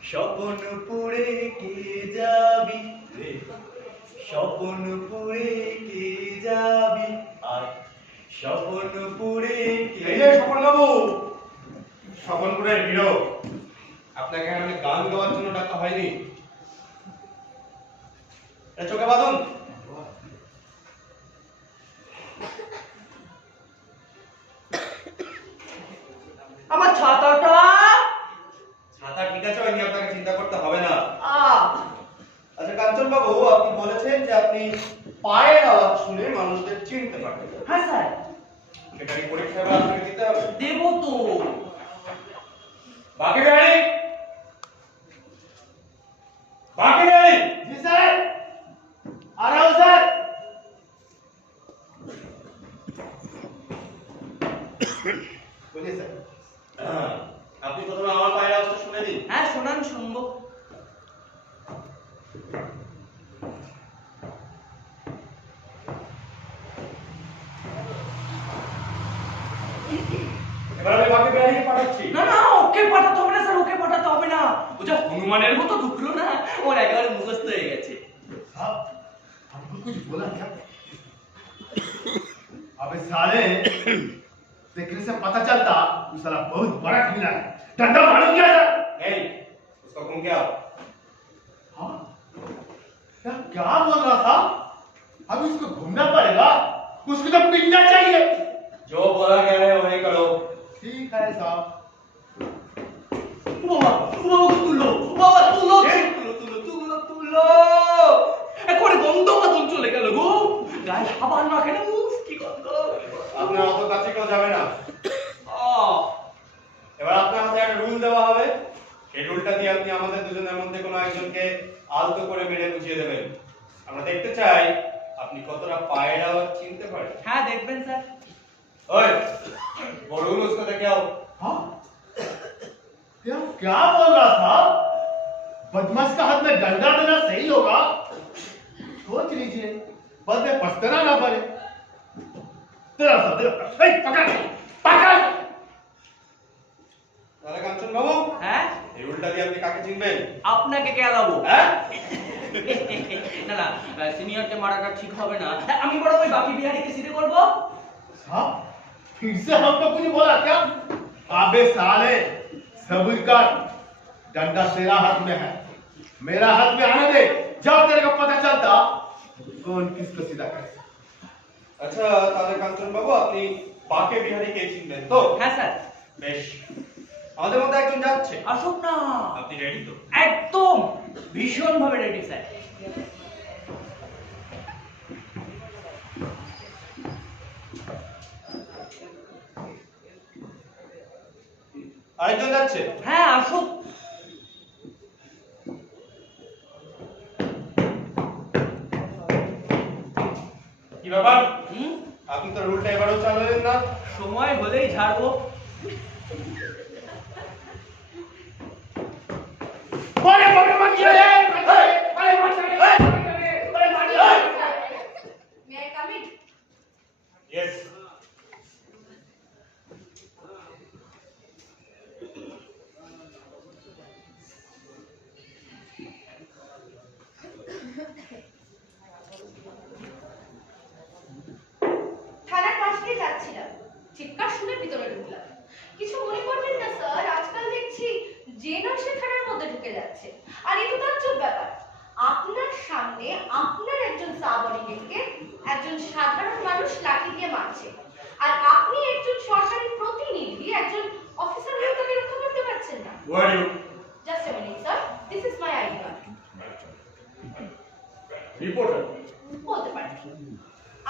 স্বপন পুরে কে যাবি রে, স্বপন পুরে কে যাবি আয়, স্বপন পুরে কে। এই যে স্বপন বাবু, স্বপনপুরের হিরো, আপনাকে এখানে গান গাওয়ার জন্য ডাকা হয়নি। চোখে বাঁধুন। আমার ছাতাটা। ছাতা ঠিক আছে, ওই নিয়ে আপনাকে চিন্তা করতে হবে না। আচ্ছা কাঞ্চন বাবু, আপনি বলেছেন যে আপনি পায়ের আওয়াজ শুনে মানুষদের চিনতে পারেন। হ্যাঁ স্যার। এটা কি পরীক্ষা বা আপনাকে দিতে হবে? দেব তো। বাকি গাড়ি बाकी नहीं। जी सर, आ रहा हूँ सर। बोलिए सर। আপনি প্রথমে আমার পায়ের আওয়াজটা শুনে দিন। হ্যাঁ শোনান, শুনবো। এবার আমি বাকি বিহারিকে পাঠাচ্ছি। না না, ওকে পাঠাতে হবে না স্যার, ওকে পাঠাতে হবে না। ও যা হনুমানের মতো ঢুকলো না, ওর একেবারে মুখস্থ হয়ে গেছে। साहब, हमको कुछ बोला क्या? अबे साले, देखने से पता चलता तू साला बहुत बड़ा क्रिमिनल है। डंडा मारो क्या सर? नहीं, उसका घूम के आओ। हाँ? क्या बोल रहा था? अब इसको घूमना पड़ेगा। उसको तो पिटना चाहिए। जो बोला गया है वही करो। ठीक है साहब। বাবা বাবা তুলো, বাবা তুলো তুলো তুলো তুলো তুলো, একবারে গন্ধ বাদন চলে গেল গো। গায়ে সাবান মাখে না, উফ কি গন্ধ। আপনার অত কাছে কেউ যাবে না। আহ, এবার আপনার হাতে একটা রুল দেওয়া হবে। সেই রুলটা দিয়ে আপনি আমাদের দুজনের মধ্যে কোনো একজনকে আলতো করে মেরে বুঝিয়ে দেবেন। আমরা দেখতে চাই আপনি কতটা পায়ের আওয়াজ চিনতে পারেন। হ্যাঁ দেখবেন স্যার। ओए, बोलून उसको देखे आओ। हाँ? क्या बोल रहा था? बदमाश का हाथ में डंडा देना सही होगा? सोच लीजिए, बाद में पछताना ना पड़े। तेरा सा, ए, पकड़, पकड़। তাহলে কাঞ্চন বাবু, হ্যাঁ এই রুলটা দিয়ে আপনি কাকে চিনবেন? আপনাকে কেলাবো। হ্যাঁ? না না, সিনিয়রকে মারাটা ঠিক হবে না। আমি বরং ওই বাকি বিহারিকে সিধে করবো। साहब, फिर से हमको कुछ बोला क्या? अबे साले, सब्र कर। डंडा तेरा हाथ में है, मेरा हाथ में आने दे। जब तेरे को पता चलता कौन किसको सीधा करे। আচ্ছা, তাহলে কাঞ্চন বাবু আপনি বাকে বিহারীকে চিনবেন তো? হ্যাঁ স্যার। বেশ, আমাদের মধ্যে একজন যাচ্ছে। আসুক না। আপনি রেডি তো? একদম ভীষণ ভাবে রেডি স্যার। আরেকজন যাচ্ছে। হ্যাঁ আসুক। কি ব্যাপার? হুম, আপনি তো রুলটা এবারেও চালালেন না। সময় হলেই ঝাড়বো। अरे मत मत ये, अरे मत अरे मत। May I come in? Yes. থানার পাশ দিয়ে যাচ্ছিলাম, চিৎকার শুনে ভিতরে ঢুকলাম। কিছু মনে করবেন না স্যার, আজকাল দেখছি যে নয় সে থানার মধ্যে ঢুকে যাচ্ছে। আর এই তো তাজ্জব ব্যাপার, আপনার সামনে আপনার একজন সাবঅর্ডিনেটকে একজন সাধারণ মানুষ লাঠি দিয়ে মারছে, আর আপনি একজন সরকারি প্রতিনিধি, একজন অফিসার হয়ে তাকে রক্ষা করতে পারছেন না। Who are you? Just a minute sir, this is my ID card. Reporter. বলতে পারেন।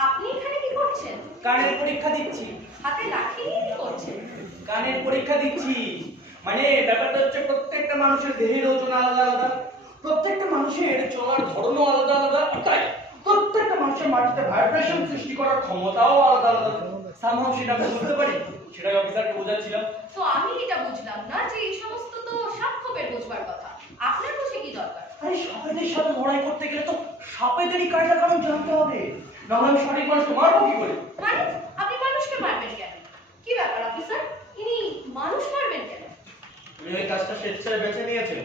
আপনি এখানে কি করছেন? কানের পরীক্ষা দিচ্ছি। হাতে লাঠি নিয়ে কি করছেন? কানের পরীক্ষা দিচ্ছি। মানে ব্যাপারটা হচ্ছে প্রত্যেকটা মানুষের দেহের ওজন আলাদা আলাদা, প্রত্যেকটা মানুষের চলার ধরনও আলাদা আলাদা, তাই প্রত্যেকটা মানুষের মাটিতে ভাইব্রেশন সৃষ্টি করার ক্ষমতাও আলাদা আলাদা। সামহাও সেটা আমি বুঝতে পারি, সেটাই অফিসারকে বোঝাচ্ছিলাম। তো আমি এটা বুঝলাম না যে এই সমস্ত তো সাক্ষ্যের বুঝবার কথা, আপনার বুঝে কি দরকার? আরে সাপেদের সাথে লড়াই করতে গেলে তো সাপেদেরই কায়দা কারণ জানতে হবে, নাহলে আমি সঠিক মানুষকে মারবো কি করে? মানে আপনি মানুষকে মারবেন কেন? কি ব্যাপার অফিসার, ইনি মানুষ মারবেন কেন? উনি এই কাজটা স্বেচ্ছায় বেছে নিয়েছেন।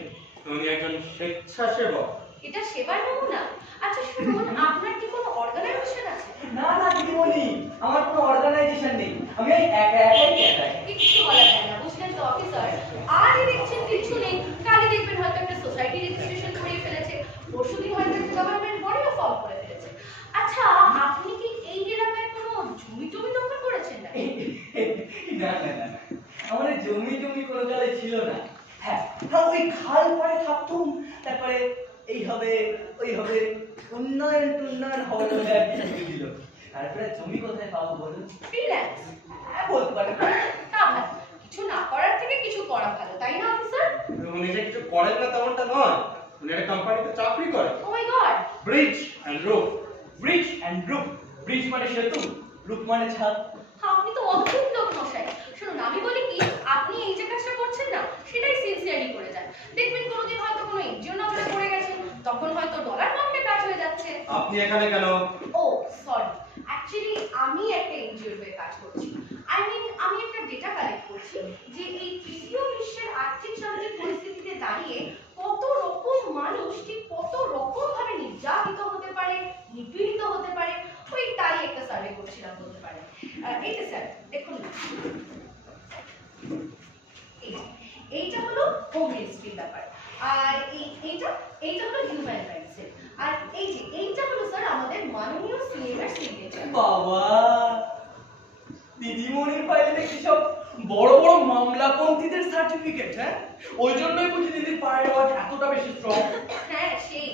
উনি একজন স্বেচ্ছাসেবক। এটা সেবার নমুনা। আচ্ছা শুনুন, আপনার কি কোনো অর্গানাইজেশন আছে? না না দিদিমণি, আমার কোনো অর্গানাইজেশন নেই, আমি এই একা একাই ক্যাটাই। কিচ্ছু বলা যায় না, বুঝলেন তো অফিসার। আজই দেখছেন কিছু নেই, কালই দেখবেন হয়তো একটা সোসাইটি রেজিস্ট্রেশন করিয়ে ফেলেছে, পরশুদিন হয়তো একটা গভর্নমেন্ট বডিও ফর্ম করে ফেলেছে। আচ্ছা, আপনি কি এই এলাকায় কোনো জমি টমি দখল করেছেন না? না না না না, আমাদের জমি জমি কোনো কালে ছিল না। হ্যাঁ হ্যাঁ, ওই খাল পাড়ে থাকতুম, তারপরে এই হবে ওই হবে, উন্নয়ন টুন্নয়ন হবে বলে আর কি ছুটি দিল। তারপরে জমি কোথায় পাবো বলুন? ফ্রিল্যান্স? হ্যাঁ বলতে পারেন। তা ভালো, কিছু না করার থেকে কিছু করা ভালো, তাই না অফিসার? উনি যে কিছু করেন না তেমনটা নয়। উনি একটা কোম্পানিতে চাকরি করে। Oh my god. Bridge and roof. Bridge and roof. Bridge মানে সেতু, রুফ মানে ছাদ। আপনি তো অদ্ভুত লোক মশাই। শুনুন আমি বলি কি, আপনি এই যে কাজটা করছেন না সেটাই সিনসিয়ারলি করে যান। দেখবেন কোনোদিন হয়তো কোনো এনজিও নাম্বারে পড়ে গেছেন, তখন হয়তো ডলার মাউন্টে কাজ হয়ে যাচ্ছে। আপনি এখানে কেন? ও সরি, অ্যাকচুয়ালি আমি একটা এনজিওর হয়ে কাজ করছি। আই মিন আমি একটা ডেটা কালেক্ট করছি যে এই তৃতীয় বিশ্বের আর্থিক সামাজিক পরিস্থিতিতে দাঁড়িয়ে কত রকম মানুষ ঠিক কত রকম ভাবে নির্যাতিত হতে পারে, নিপীড়িত হতে পারে, ওই তারই একটা সার্ভে করছিলাম বলতে পারে। এই যে স্যার দেখুন না, এইটা হলো হোম মিনিস্ট্রির ব্যাপার, আর এইটা হলো হিউম্যান রাইটসের, আর এইটা হলো স্যার আমাদের মাননীয় সিএমের সিগনেচার। বাবা, দিদিমণির ফাইলে দেখি সব বড় বড় মামলাপন্থীদের সার্টিফিকেট। হ্যাঁ, ওই জন্যই বুঝি দিদির পায়ের আওয়াজ এতটা বেশি স্ট্রং। হ্যাঁ সেই,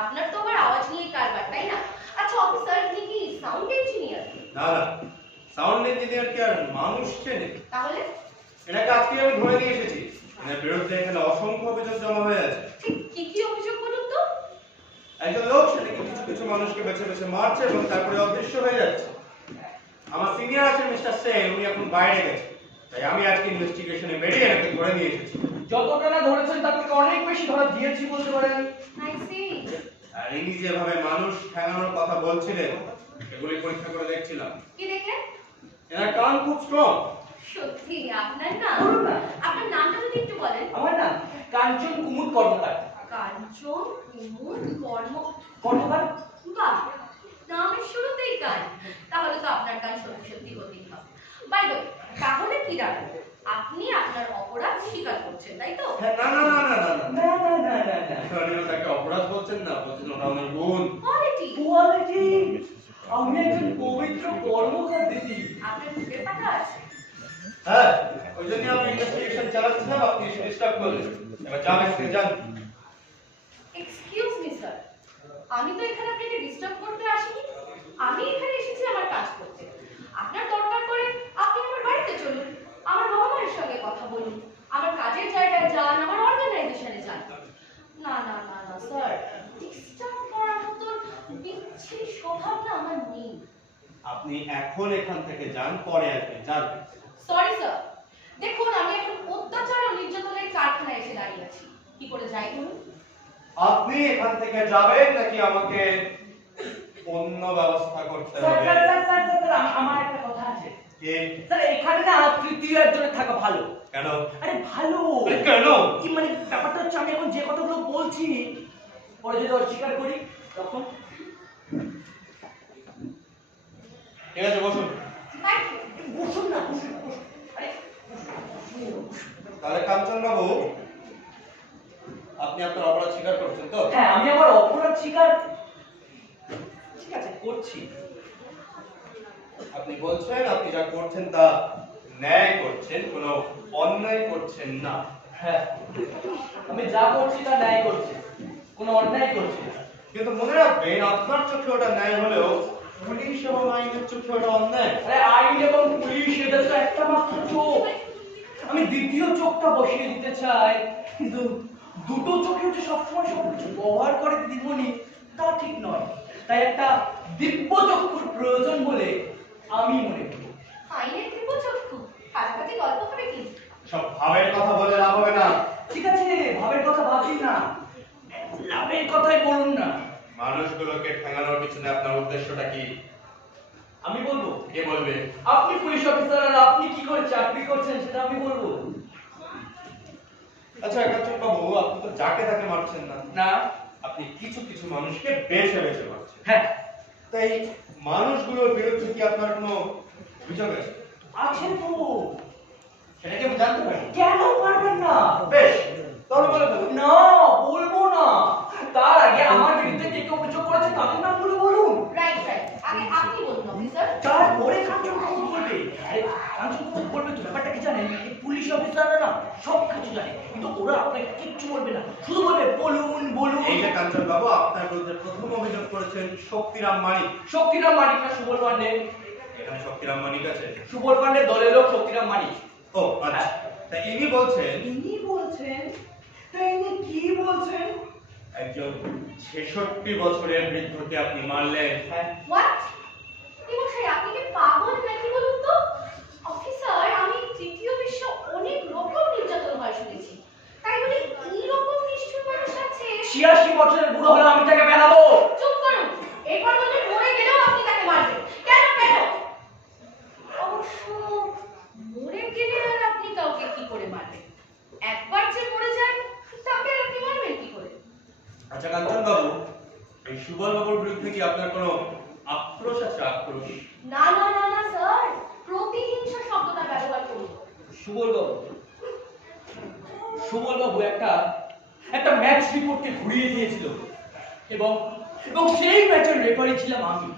আপনার তো আবার আওয়াজ নিয়ে কারবার, তাই না? আচ্ছা অফিসার, আপনি কি সাউন্ড ইঞ্জিনিয়ার? না না, সাউন্ড ইঞ্জিনিয়ার কি আর মানুষ চেনে? তাহলে এটাকে আজকে আমি ধরে নিয়ে এসেছি। এর বিরুদ্ধে এখানে অসংখ্য অভিযোগ জমা হয়ে আছে। ঠিক কি কি অভিযোগ বলুন তো? একজন লোক সেটাকে কিছু কিছু মানুষকে বেছে বেছে মারছে এবং তারপরে অদৃশ্য হয়ে যাচ্ছে। আমার সিনিয়র আছেন মিস্টার সেন, উনি এখন বাইরে গেছে, তাই আমি আজকে ইনভেস্টিগেশনে বেরিয়ে এটাকে ধরে নিয়ে এসেছি। যতটা না ধরেছেন তার থেকে অনেক বেশি ধরা দিয়েছি বলতে পারেন। I C. আর ইনি যেভাবে মানুষ ঠেঙানোর কথা বলছিলেন এগুলি পরীক্ষা করে দেখছিলাম। কি দেখলেন? এনার কান খুব স্ট্রং। সত্যি আপনার না? বলুন না। আপনার নামটা যদি একটু বলেন। আমার নাম কাঞ্চন কুমুদ কর্মকার। কাঞ্চন কুমুদ কর্মকার। বাহ, নামের শুরুতেই কান, তাহলে তো আপনার কান সত্যি সত্যি হতেই হবে। বাই দ্য ওয়ে, তাহলে কি দাঁড়ালো? আপনি আপনার অপরাধ স্বীকার করছেন, তাই তো? হ্যাঁ, না না না না না না না না না না না। এখানে তাকে অপরাধ বলছেন না, বলছেন ওটা আমার গুণ। কোয়ালিটি। কোয়ালিটি। আমি একজন পবিত্র কর্মকার দিদি। আপনার মুখের পাতা আছে। হ্যাঁ, ওই জন্য আমি ইনভেস্টিগেশন চালাচ্ছিলাম, আপনি এসে ডিস্টার্ব করলেন। এবার যান, এখানে যান। এক্সকিউজ মি স্যার, আমি তো এখানে আপনাকে ডিস্টার্ব করতে আসিনি। আমি এখানে এসেছি আমার কাজ করতে। আপনার দরকার পড়ে আপনি আমার বাড়িতে চলুন, আমার বাবা মায়ের সঙ্গে কথা বলুন, আমার কাজের জায়গায় যান, আমার অর্গানাইজেশনে যান। না না না না স্যার, ডিস্টার্ব করার মতো বিচ্ছিরি স্বভাব না আমার নেই। আপনি এখন এখান থেকে যান, পরে আসবেন। যান। সরি স্যার, দেখুন আমি এখন অত্যাচার ও নির্যাতনের কারখানায় এসে দাঁড়িয়ে আছি। কি করে যাই বলুন? আপনি এখান থেকে যাবেন নাকি আমাকে অন্য ব্যবস্থা করতে স্যার হবে? স্যার স্যার স্যার স্যার, আমার একটা কথা আছে। কে? স্যার এখানে না তৃতীয় একজনের থাকা ভালো। কেন? আরে ভালো। আরে কেন? কি মানে ব্যাপারটা হচ্ছে, আমি এখন যে কথাগুলো বলছি পরে যদি অস্বীকার করি তখন। ঠিক আছে, বসুন। Thank you. বসুন না, বসুন বসুন। আরে তাহলে কাঞ্চন বাবু, আপনি আপনার অপরাধ স্বীকার করছেন তো? হ্যাঁ, আমি আমার অপরাধ স্বীকার ঠিক আছে করছি। আপনি বলছেন আপনি যা করছেন তা ন্যায় করছেন, কোনো অন্যায় করছেন না। হ্যাঁ, আমি যা করছি তা ন্যায় করছি, কোনো অন্যায় করছি না। কিন্তু মনে রাখবেন, আপনার চোখে ওটা ন্যায় হলেও পুলিশ এবং আইনের চোখে ওটা অন্যায়। আরে আইন এবং পুলিশ এটা তো একটা মাত্র চোখ। আমি দ্বিতীয় চোখটা বসিয়ে দিতে চাই, কিন্তু দুটো চোখে যে সবসময় সবকিছু ব্যবহার করে দিদিমণি তা ঠিক নয়। তাই একটা দিব্য চক্ষুর প্রয়োজন বলে আমি মনে করি। আইনের তীব্র চক্ষু, কাছাকাছি গল্প হবে কি? সব ভাবের কথা বলে লাভ হবে না। ঠিক আছে, ভাবের কথা ভাবছি না, লাভের কথাই বলুন না। মানুষগুলোকে ঠেঙানোর পিছনে আপনার উদ্দেশ্যটা কি? আমি বলবো? কে বলবে? আপনি পুলিশ অফিসার, আর আপনি কি করে চাকরি করছেন সেটা আমি বলবো। আচ্ছা কাঞ্চন বাবু, আপনি তো যাকে তাকে মারছেন না, না। আপনি কিছু কিছু মানুষকে বেছে বেছে মারছেন। হ্যাঁ, তাই মানুষগুলোর বিরুদ্ধে কি আপনার কোনো অভিযোগ আছে? আছে তো। সেটা কি আমি জানতে পারি? কেন পারবেন না? বেশ, তাহলে বলে ফেলুন। না, বলবো না। তার আগে আমার বিরুদ্ধে কে কে অভিযোগ করেছে তাদের নামগুলো বলুন। রাইট রাইট, আগে আপনি বলুন অফিসার। তারপরে কাঞ্চন বাবু বলবে। আরে কাঞ্চন বাবু বলবে তো, ব্যাপারটা কি জানেন? এই পুলিশ অফিসাররা না সব কিছু জানে, কিন্তু ওরা আপনাকে কিচ্ছু বলবে না, শুধু বলবে বলুন বলুন। এই যে কাঞ্চন বাবু, আপনার বিরুদ্ধে প্রথম অভিযোগ করেছেন শক্তিরাম মানিক। শক্তিরাম মানিক না সুবল পান্ডে? এখানে শক্তিরাম মানিক আছে। সুবল পান্ডে দলের লোক শক্তিরাম মানিক। ও আচ্ছা, তা ইনি বলছেন ইনি বলছেন? তা ইনি কি বলছেন? একজন 66 বছরের বৃদ্ধকে আপনি মারলেন। হ্যাঁ, হোয়াট? মশাই আপনি কি পাগল নাকি বলুন তো? অফিসার, আমি তৃতীয় বিশ্বে অনেক রকম নির্যাতন হয় শুনেছি, তাই বলে এই রকম নিষ্ঠুর মানুষ আছে? 86 বছরের বুড়ো হলে আমি তাকে মেলাবো? চুপ করুন। এরপর বলতে মরে গেলেও আপনি তাকে মারবেন কেন? অবশ্য মরে গেলে আর আপনি কাউকে কি করে মারবেন? একবার যে মরে যায় তাকে আর আপনি মারবেন কি করে? আচ্ছা কাঞ্চন বাবু, এই সুবল বাবুর বিরুদ্ধে কি আপনার কোনো আক্রোশ আছে? আক্রোশ? না না না না স্যার, প্রতিহিংসা শব্দটা ব্যবহার করুন। সুবল বাবু একটা ম্যাচ রিপোর্টকে ঘুরিয়ে দিয়েছিল এবং সেই ম্যাচের রেফারি ছিলাম আমি।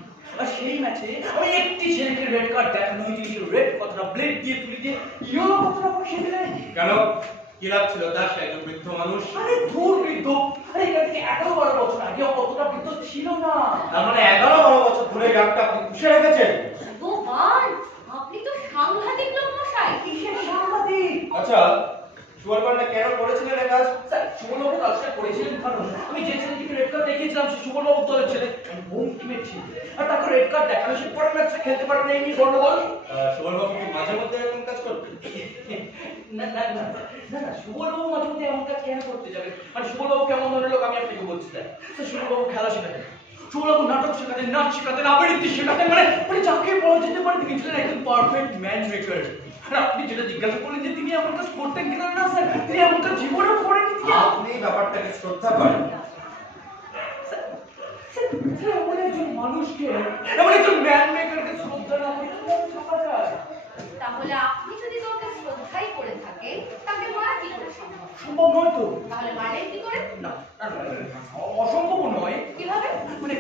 আর সেই ম্যাচে আমি একটি ছেলেকে রেড কার্ড দেখানো হয়েছিল, রেড কথাটা ব্লেড দিয়ে তুলে দিয়ে ইয়েলো কথাটা বসে দিলেন। কেন? কি লাভ ছিল তার? সে একজন বৃদ্ধ মানুষ। আরে ধুর বৃদ্ধ! আরে এখান থেকে 11-12 বছর আগে অতটা বৃদ্ধ ছিল না। তার মানে 11-12 বছর ধরে গাছটা আপনি পুষে রেখেছেন? ভগবান, আপনি তো সাংঘাতিক লোক মশাই। কিসের সাংঘাতিক? আচ্ছা, সুবল বাবুটা কেন করেছিলেন এই কাজ? স্যার, সুবলবাবু কাজটা করেছিলেন কারণ আমি যে ছেলেটিকে রেড কার্ড দেখিয়েছিলাম সে সুবলবাবু দলের ছেলে, হোম টিমের ছিল। আর তাকে রেড কার্ড দেখানো, সে পরের ম্যাচে খেলতে পারবে না, এই নিয়ে গন্ডগোল। সুবল বাবু কি মাঝে মধ্যে এরকম কাজ করতেন? না না না না না, সুবলবাবু মাঝে মধ্যে এমন কাজ কেন করতে যাবেন? মানে সুবলবাবু কেমন ধরনের লোক আমি আপনাকে বলছি স্যার। সুবলবাবু খেলা শেখাতেন, সুবলবাবু নাটক শেখাতেন, নাচ শেখাতেন, আবৃত্তি শেখাতেন, মানে যাকে বলা যেতে পারে তিনি ছিলেন একজন পারফেক্ট ম্যান মেকার। আর আপনি যেটা জিজ্ঞাসা করলেন যে তিনি এমন কাজ করতেন কিনা, না স্যার, তিনি এমন কাজ জীবনেও করেননি। আপনি ব্যাপারটাকে শ্রদ্ধা করেন। এমন একজন মানুষকে, এমন একজন ম্যান মেকারকে শ্রদ্ধা না করে কিভাবে থাকা যায়? তাহলে আপনি যদি কাউকে শ্রদ্ধাই করে থাকেন তাকে মারা কি করে সম্ভব? সম্ভব নয় তো। তাহলে মারলেন কি করে? না, অসম্ভব নয়। কিভাবে? মানে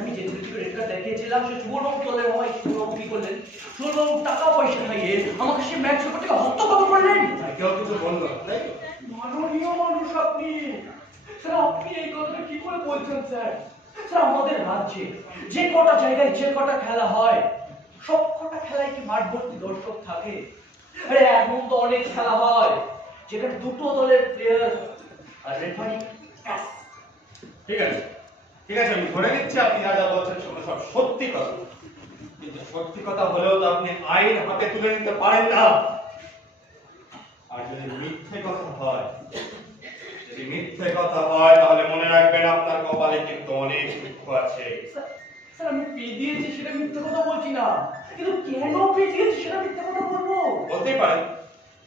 আমি যে ছেলেটিকে রেড কার্ড দেখিয়েছিলাম সে সুবলবাবু দলের হয়। সুবলবাবু কি করলেন? সুবলবাবু টাকা পয়সা খাইয়ে আমাকে সে ম্যাচ রেকর্ড থেকে হস্তগত করলেন। কেউ কিছু বললো তাই? মাননীয় মানুষ আপনি। স্যার, আপনি এই কথাটা কি করে বলছেন স্যার? স্যার, আমাদের রাজ্যে যে কটা জায়গায় যে কটা খেলা হয় সব কটা খেলায় কি মাঠ ভর্তি দর্শক থাকে? আরে এমন তো অনেক খেলা হয় যেখানে দুটো দলের প্লেয়ার আর রেফারি। ঠিক আছে, ঠিক আছে, আমি ধরে নিচ্ছি আপনি যা যা বলছেন সেগুলো সব সত্যি কথা। কিন্তু সত্যি কথা হলেও তো আপনি আইন হাতে তুলে নিতে পারেন না। আর যদি মিথ্যে কথা হয়, তাহলে মনে রাখবেন আপনার কপালে কিন্তু অনেক দুঃখ আছে। স্যার, আমি পেয়ে দিয়েছি সেটা মিথ্যে কথা বলছি না, কিন্তু কেন পেয়ে দিয়েছি সেটা মিথ্যে কথা বলবো? বলতেই পারেন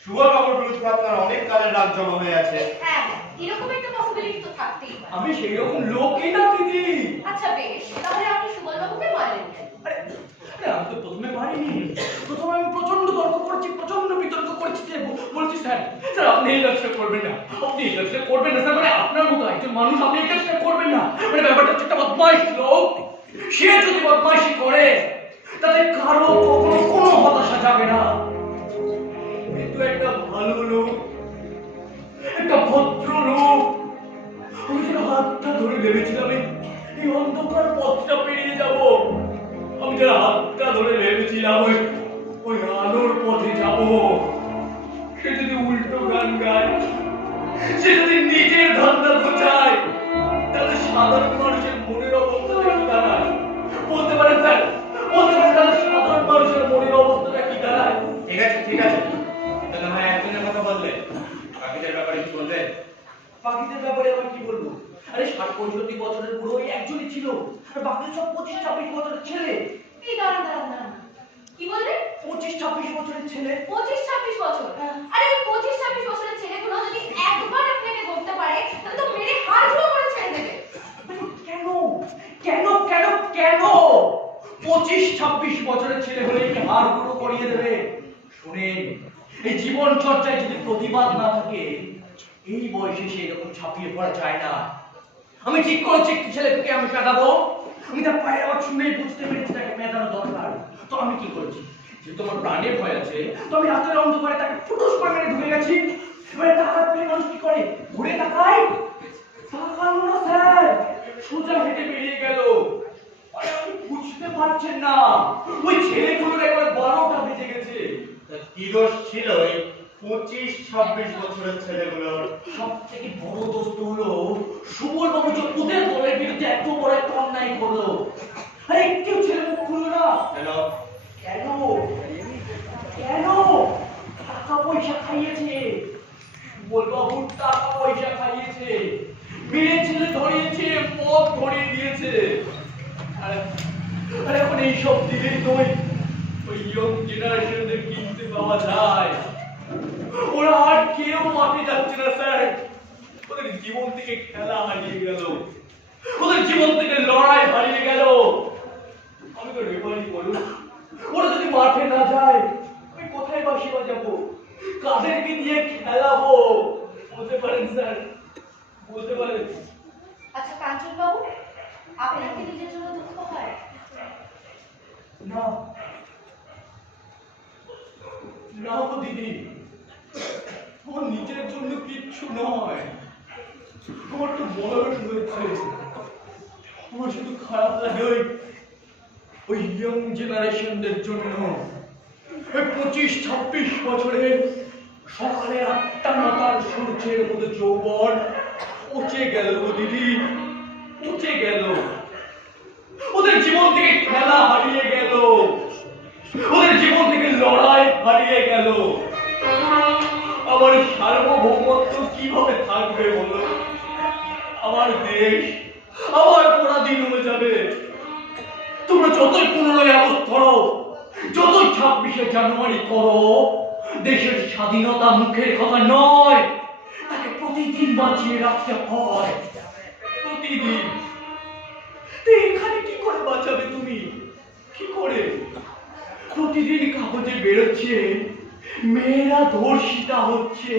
সুবল বাবুর বিরুদ্ধে আপনার অনেক কালের রাগ জমা হয়ে আছে। হ্যাঁ, এরকম একটা পসিবিলিটি তো থাকতেই পারে। আমি সেই রকম লোকই না দিদি। আচ্ছা বেশ, তাহলে আপনি সুবল বাবুকে মারলেন কেন? আরে আরে, আমি তো প্রথমে মারিনি। প্রথমে আমি প্রচন্ড তর্ক করেছি, প্রচন্ড বিতর্ক করেছি, যে বলছি স্যার, স্যার আপনি এই কাজটা করবেন না, আপনি এই কাজটা করবেন না স্যার। মানে আপনার মতো একজন মানুষ আপনি এই কাজটা করবেন না। মানে ব্যাপারটা হচ্ছে একটা বদমাইশ লোক, সে যদি বদমাইশি করে তাতে কারো কখনো কোনো হতাশা যাবে না। কিন্তু একটা ভালো লোক, একটা ভদ্র লোক, আমি যেন হাতটা ধরে ভেবেছিলাম এই অন্ধকার পথটা পেরিয়ে যাব। আমি যেন হাতটা ধরে ভেবেছিলাম ওই আলোর পথে যাব। সে যদি উল্টো গান গায়, সে যদি নিজের ধান্দা গোছায়, তাহলে সাধারণ মানুষের মনের অবস্থাটা কি দাঁড়ায়? বলতে পারেন স্যার, বলতে পারেন তাহলে সাধারণ মানুষের মনের অবস্থাটা কি দাঁড়ায়? ঠিক আছে, ঠিক আছে, এটা না হয় একজনের কথা বললেন, বাকিদের ব্যাপারে কি বলবেন? বাকিদের ব্যাপারে আমি কি বলবো? আরে 60-65 বছরের বুড়ো ওই একজনই ছিল, আর বাকি সব 25-26 বছরের ছেলে। এই দাঁড়ান, কি বললেন? 25-26 বছরের ছেলে। 25-26 বছর? আরে এই 25-26 বছরের ছেলেগুলো যদি একবার আপনাকে ধরতে পারে তাহলে তো মেরে হাড় গুঁড়ো করে ছেড়ে দেবে। কেন কেন কেন কেন 25-26 বছরের ছেলে হলে কি হাড় গুঁড়ো করিয়ে দেবে? শুনেন, এই জীবন চর্চায় যদি প্রতিবাদ না থাকে এই বয়সে সেই রকম ছাপিয়ে পড়া যায় না। আমি ঠিক করেছি একটি ছেলেকে আমি পেটাবো। আমি তার পায়ের আওয়াজ শুনেই বুঝতে পেরেছি তাকে পেটানো দরকার। তো আমি কি করেছি? যেহেতু আমার প্রাণের ভয় আছে, তো আমি রাতের অন্ধকারে তাকে ফুটুস করে মেরে ঢুকে গেছি। এবারে টাকার পেয়ে মানুষ কি করে? ঘুরে তাকায়? তাকালো না স্যার, সোজা হেঁটে বেরিয়ে গেল। আরে আপনি বুঝতে পারছেন না, ওই ছেলেগুলোর একবার 12টা বেজে গেছে। কি দোষ ছিল এই 25-26 বছরের ছেলেগুলোর সব থেকে বড় দোস্ত হলো সুবল বাবু যে ওদের দলের বিরুদ্ধে এত বড় একটা অন্যায় করলো। আরে কেউ ছেলে মুখ খুললো না কেন? কেন কেন টাকা পয়সা খাইয়েছে, সুবল বাবু টাকা পয়সা খাইয়েছে, মেয়ে ছেলে ধরিয়েছে, পথ ধরিয়ে দিয়েছে। আরে আরে এখন এইসব দিলেই তো ওই ইয়ং জেনারেশনদের কিনতে পাওয়া যায়। ওরা আর কেউ মাঠে যাচ্ছে না স্যার, ওদের জীবন থেকে খেলা হারিয়ে গেল, ওদের জীবন থেকে লড়াই হারিয়ে গেল। আমি তো রেফারি বলুন, ওরা যদি মাঠে না যায় আমি কোথায় বাঁশি বাজাবো, কাদেরকে দিয়ে খেলাবো? বলতে পারেন স্যার, বলতে পারেন? আচ্ছা কাঞ্চন বাবু, আপনার কি নিজের জন্য দুঃখ হয়? না না গো দিদি, আমার নিজের জন্য কিচ্ছু নয়। আমার তো বয়স হয়েছে, আমার শুধু খারাপ লাগে ওই ইয়ং জেনারেশনদের জন্য। ওই 25-26 বছরের সকালে 8টা-9টার সূর্যের মধ্যে যৌবন পচে গেল গো দিদি, পচে গেল। ওদের জীবন থেকে খেলা হারিয়ে গেল, ওদের জীবন থেকে লড়াই হারিয়ে গেল। আমার সার্বভৌমত্ব কিভাবে থাকবে বলো? আমার দেশ আবার পরাধীন হয়ে যাবে। তোমরা যতই 15ই আগস্ট করো, যতই 26শে জানুয়ারি করো, দেশের স্বাধীনতা মুখের কথা নয়, তাকে প্রতিদিন বাঁচিয়ে রাখতে হয়, প্রতিদিন। তো এখানে কি করে বাঁচাবে তুমি? কি করে? প্রতিদিন কাগজে বেরোচ্ছে মেয়েরা ধর্ষিতা হচ্ছে,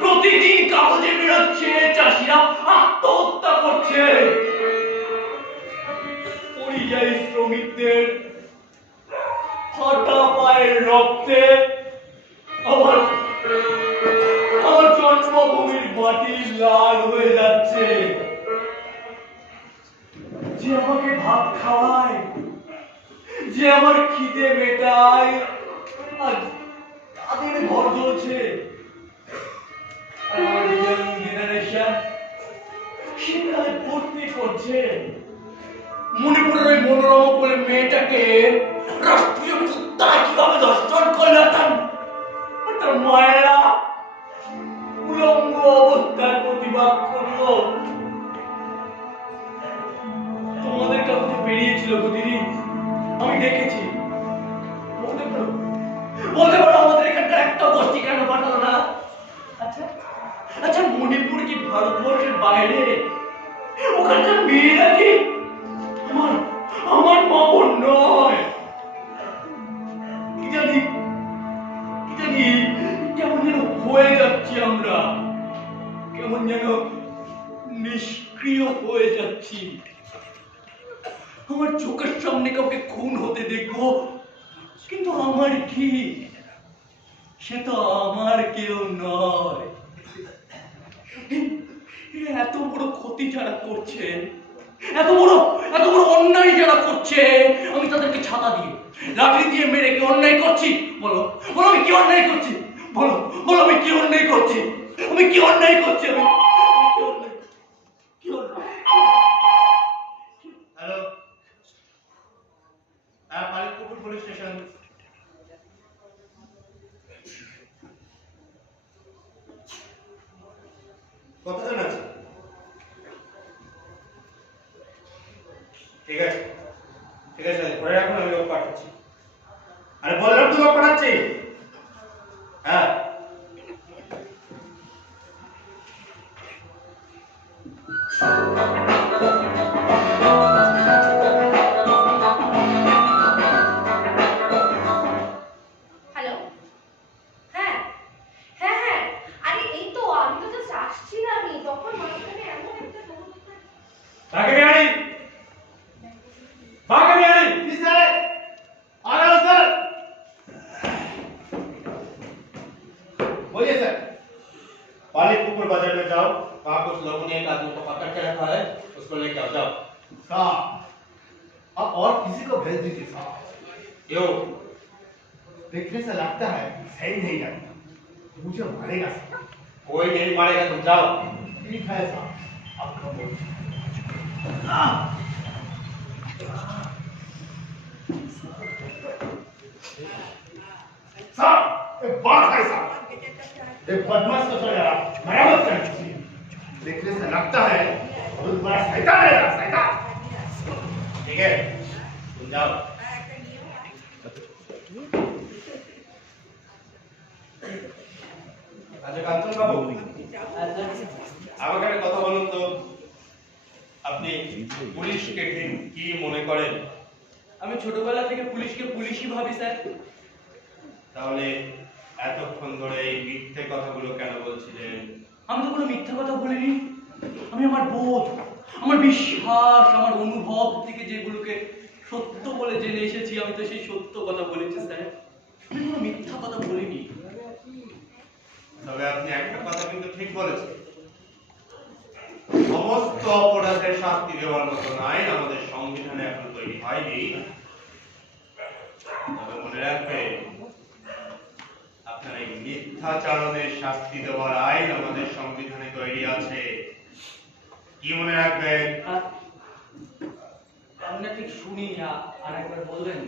প্রতিদিন কাগজে বেরোচ্ছে চাষিরা আত্মহত্যা করছে, পরিযায়ী শ্রমিকদের ফাটা পায়ের রক্তে আমার জন্মভূমির মাটি লাল হয়ে যাচ্ছে। যে আমাকে ভাত খাওয়ায়, যে আমার খিদে মেটায়, আর তাদের ঘর জ্বলছে। আমার ইয়াং জেনারেশন শিক্ষায় ভর্তি করছে। মণিপুরের ওই মনোরম বলে মেয়েটাকে রাষ্ট্রীয় কুত্তারা কিভাবে ধর্ষণ করলো, তার মায়েরা উলঙ্গ অবস্থায় প্রতিবাদ করলো। তোমাদের কাছে বেরিয়েছিল গো দিদি, আমি দেখেছি। বলতে পারো আমাদের এখানকার একটা গোষ্ঠী কেন পাঠালো না? আচ্ছা আচ্ছা, মণিপুর কি ভারতবর্ষের বাইরে? ওখানকার মেয়েরা কি আমার মা বোন নয়? কি জানি কেমন যেন হয়ে যাচ্ছি আমরা, কেমন যেন নিষ্ক্রিয় হয়ে যাচ্ছি। আমার চোখের সামনে কাউকে খুন হতে দেখবো, কিন্তু আমার কি? সে তো আমার কেউ নয়। এত বড় ক্ষতি যারা করছে, এত বড় অন্যায় যারা করছে, আমি তাদেরকে ছাতা দিয়ে লাঠি দিয়ে মেরে কি অন্যায় করছি? বলো বলো, আমি কি অন্যায় করছি? বলো বলো, আমি কি অন্যায় করছি? আমি কি অন্যায় করছি? আমি কি অন্যায়? Hello, Malikpukur police station. কতজন আছে? ঠিক আছে ঠিক আছে, ধরে রাখুন, আমি লোক পাঠাচ্ছি। আরে বললাম তো লোক পাঠাচ্ছি। হ্যাঁ, হ্যালো, হ্যাঁ হ্যাঁ হ্যাঁ, আরে এই তো আমি তো জাস্ট আসছিলামই, তখন মাঝখানে এমন একটা তাকে বিহারি, ভাগে বিহারি। जी सर, आ रहा हूं सर। बोलिए सर। मालिकपुकुर बाजार में जाओ, वहां कुछ लोगों ने एक आदमी को पकड़ के रखा है, उसको लेके आओ। जाओ साहब, आप और किसी को भेज दीजिए साहब। क्यों? देखने से लगता है सही नहीं लगता। मुझे मारेगा साहब। कोई नहीं मारेगा, तुम जाओ। ठीक है साहब, आपका बोल। साहब, एक बात है साहब, एक बदमाश को तो यार मरम्मत करनी चाहिए। देखने से लगता है बहुत बड़ा शैतान है, शैतान। ठीक है, तुम जाओ। আচ্ছা কাঞ্চন বাবু, আমাকে একটা কথা বলুন তো, আপনি পুলিশকে ঠিক কি মনে করেন? আমি ছোটবেলা থেকে পুলিশকে পুলিশই ভাবি স্যার। তাহলে এতক্ষণ ধরে এই মিথ্যে কথাগুলো কেন বলছিলেন? আমি তো কোনো মিথ্যা কথা বলিনি। আমি আমার বোধ, আমার বিশ্বাস, আমার অনুভব থেকে যেগুলোকে সত্য বলে জেনে এসেছি, আমি তো সেই সত্য কথা বলেছি স্যার। আমি কোনো মিথ্যা কথা বলিনি। তবে আপনি একটা কথা কিন্তু ঠিক বলেছেন, সমস্ত অপরাধের শাস্তি দেওয়ার মতন আইন আমাদের সংবিধানে এখন তৈরি হয়নি। তবে মনে রাখবেন, আপনার এই মিথ্যাচারণের শাস্তি দেওয়ার আইন আমাদের সংবিধানে তৈরি আছে। কি মনে রাখবেন? আমি ঠিক শুনিনি, আর একবার বলবেন?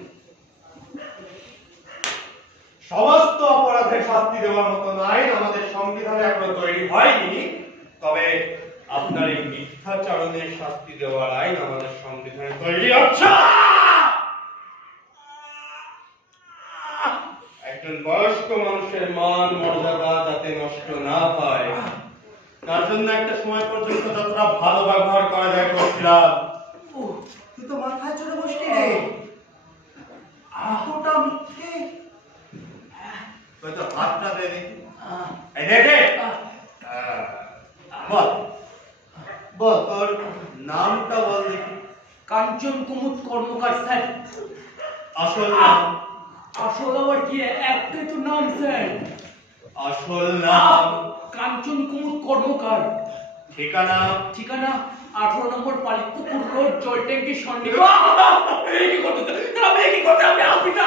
সমস্ত অপরাধের শাস্তি দেওয়ার মতন আইন আমাদের সংবিধানে এখনো তৈরি হয়নি। তবে আপনার এই মিথ্যাচারণের শাস্তি দেওয়ার আইন আমাদের সংবিধানে তৈরি হচ্ছে। একজন বয়স্ক মানুষের মান মর্যাদা যাতে নষ্ট না হয়, তার জন্য একটা সময় পর্যন্ত যতটা ভালো ব্যবহার করা যায় করছিলাম। তুই তো মাথায় চড়ে বসলি রে। এতটা মিথ্যে। তুই তো হাতটা দে দেখি। এই দেখে বল, বল তোর নামটা বল দেখি। কাঞ্চন কুমুদ কর্মকার স্যার। আসল নাম? আসল আবার কি, একটাই তো নাম স্যার। আসল নাম? কাঞ্চন কুমুদ কর্মকার। ঠিকানা? ঠিকানা 18 নম্বর পালিতপুর রোড, জলট্যাঙ্কি সন্নিকট। এই কি করতে? আমি কি করতে?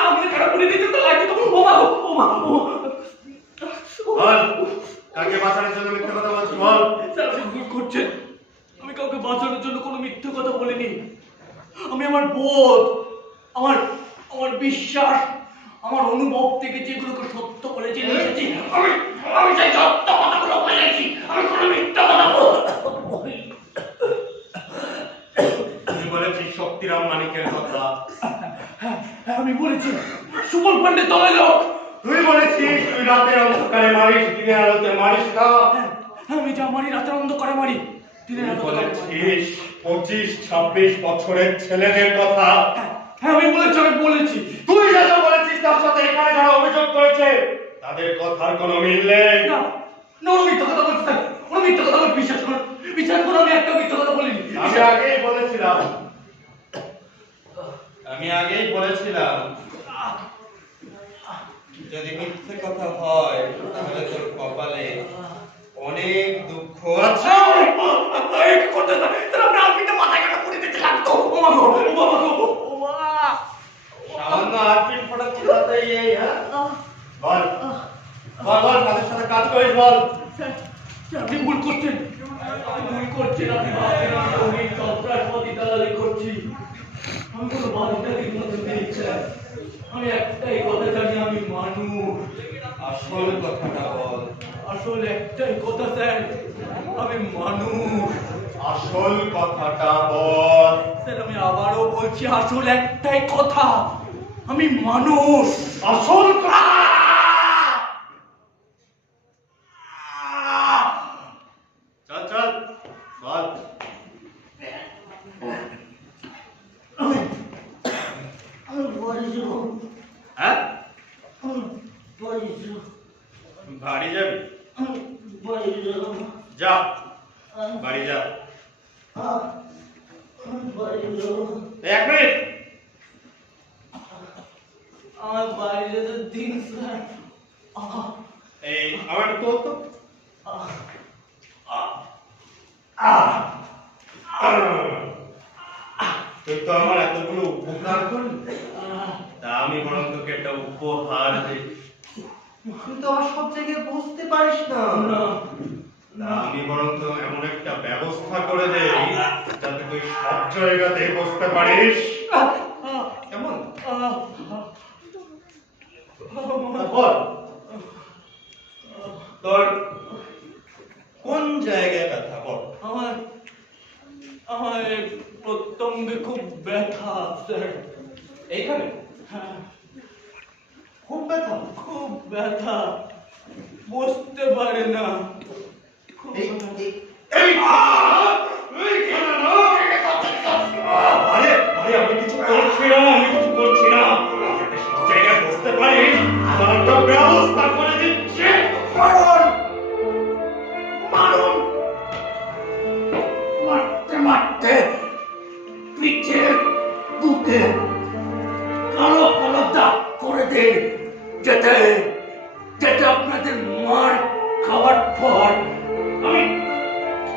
আমি খারাপ করে দিতে তো লাগছে তো। ও মা, ও মা, ও বল, কাকে বাঁচানোর জন্য মিথ্যে কথা বলছিস বল। স্যার, আপনি ভুল করছেন। আমি কাউকে বাঁচানোর জন্য কোনো মিথ্যে কথা বলিনি। আমি আমার বোধ, আমার বিশ্বাস, আমার অনুভব থেকে যেগুলোকে সত্য বলে জেনে এসেছি, আমি সেই সত্য কথাগুলো বলেছি। আমি কোনো মিথ্যা কথা বলিনি। তুই বলেছিস শক্তিরাম মানিকের কথা। হ্যাঁ, আমি বলেছি সুবল পান্ডের দলের লোক। তুই বলেছিস তুই রাতের অন্ধকারে মারিস, দিনের আলোতে মারিস না। আমি যা মারি রাতের অন্ধকারে মারি, দিনের তুই আলোতে বলেছিস 25-26 বছরের ছেলেদের কথা। হ্যাঁ, আমি বলেছি। তুই যা যা বলেছিস তার সাথে এখানে যারা অভিযোগ করেছে তাদের কথার কোনো মিল নেই। না, কোনো মিথ্যা কথা বলছি স্যার। কোনো মিথ্যা কথা বলছি, বিশ্বাস করুন। আমি একটা মিথ্যা কথা বলিনি। আমি আগেই বলেছিলাম যদি মিথ্যে কথা হয় তাহলে তোর কপালে অনেক দুঃখ আছে। কি করতে স্যার? আপনি আলপিটা মাথায় কেন পড়ে দিতে লাগতো? ও মা গো, ও বাবা গো, ও মা। সামান্য আরপিন ফোটাচ্ছিস তাতেই এই, হ্যাঁ? বল বল বল, তাদের সাথে কাজ করিস বল। স্যার, আপনি ভুল করছেন। আপনি ভাবছেন আমি অনেক সন্ত্রাসবাদী দালালি করছি। আমি কোনো বাদশাহীর মতো নেই স্যার। আমি একটাই কথা জানি, আমি মানুষ। আসল কথাটা বল। আসল একটাই কথা স্যার, আমি মানুষ। আসল কথাটা বল। স্যার, আমি আবারও বলছি, আসল একটাই কথা, আমি মানুষ। আসল কথা। চল চল বল। হ্যাঁ, বাড়ি যাবি? যা বাড়ি যা। এক মিনিট, আমার বাড়ি যেতে দিন স্যার। এই আমার তো তুই তো আমার এতগুলো উপকার করলি, তা আমি বরং তোকে একটা উপহার দিই। তুই তো আমার সব জায়গায় বুঝতে পারিস না। না আমি বরং তো এমন একটা ব্যবস্থা করে দেই যাতে তুই সব জায়গাতে বসতে পারিস। কেমন? তারপর তোর কোন জায়গায় ব্যথা বল? আমার আমার এই প্রত্যঙ্গে খুব ব্যথা স্যার। এইখানে হ্যাঁ, খুব ব্যথা। খুব ব্যথা, বসতে পারে না। খুব এইখানে না। আরে আরে আমি কিছু করছি না, আমি কিছু করছি না। যাতে সব জায়গায় বসতে পারিস তার একটা ব্যবস্থা করে দিচ্ছি। মারুন মারতে মারতে পিঠে বুকে কালো কালো দাগ করে দিন, যাতে যাতে আপনাদের মার খাওয়ার পর আমি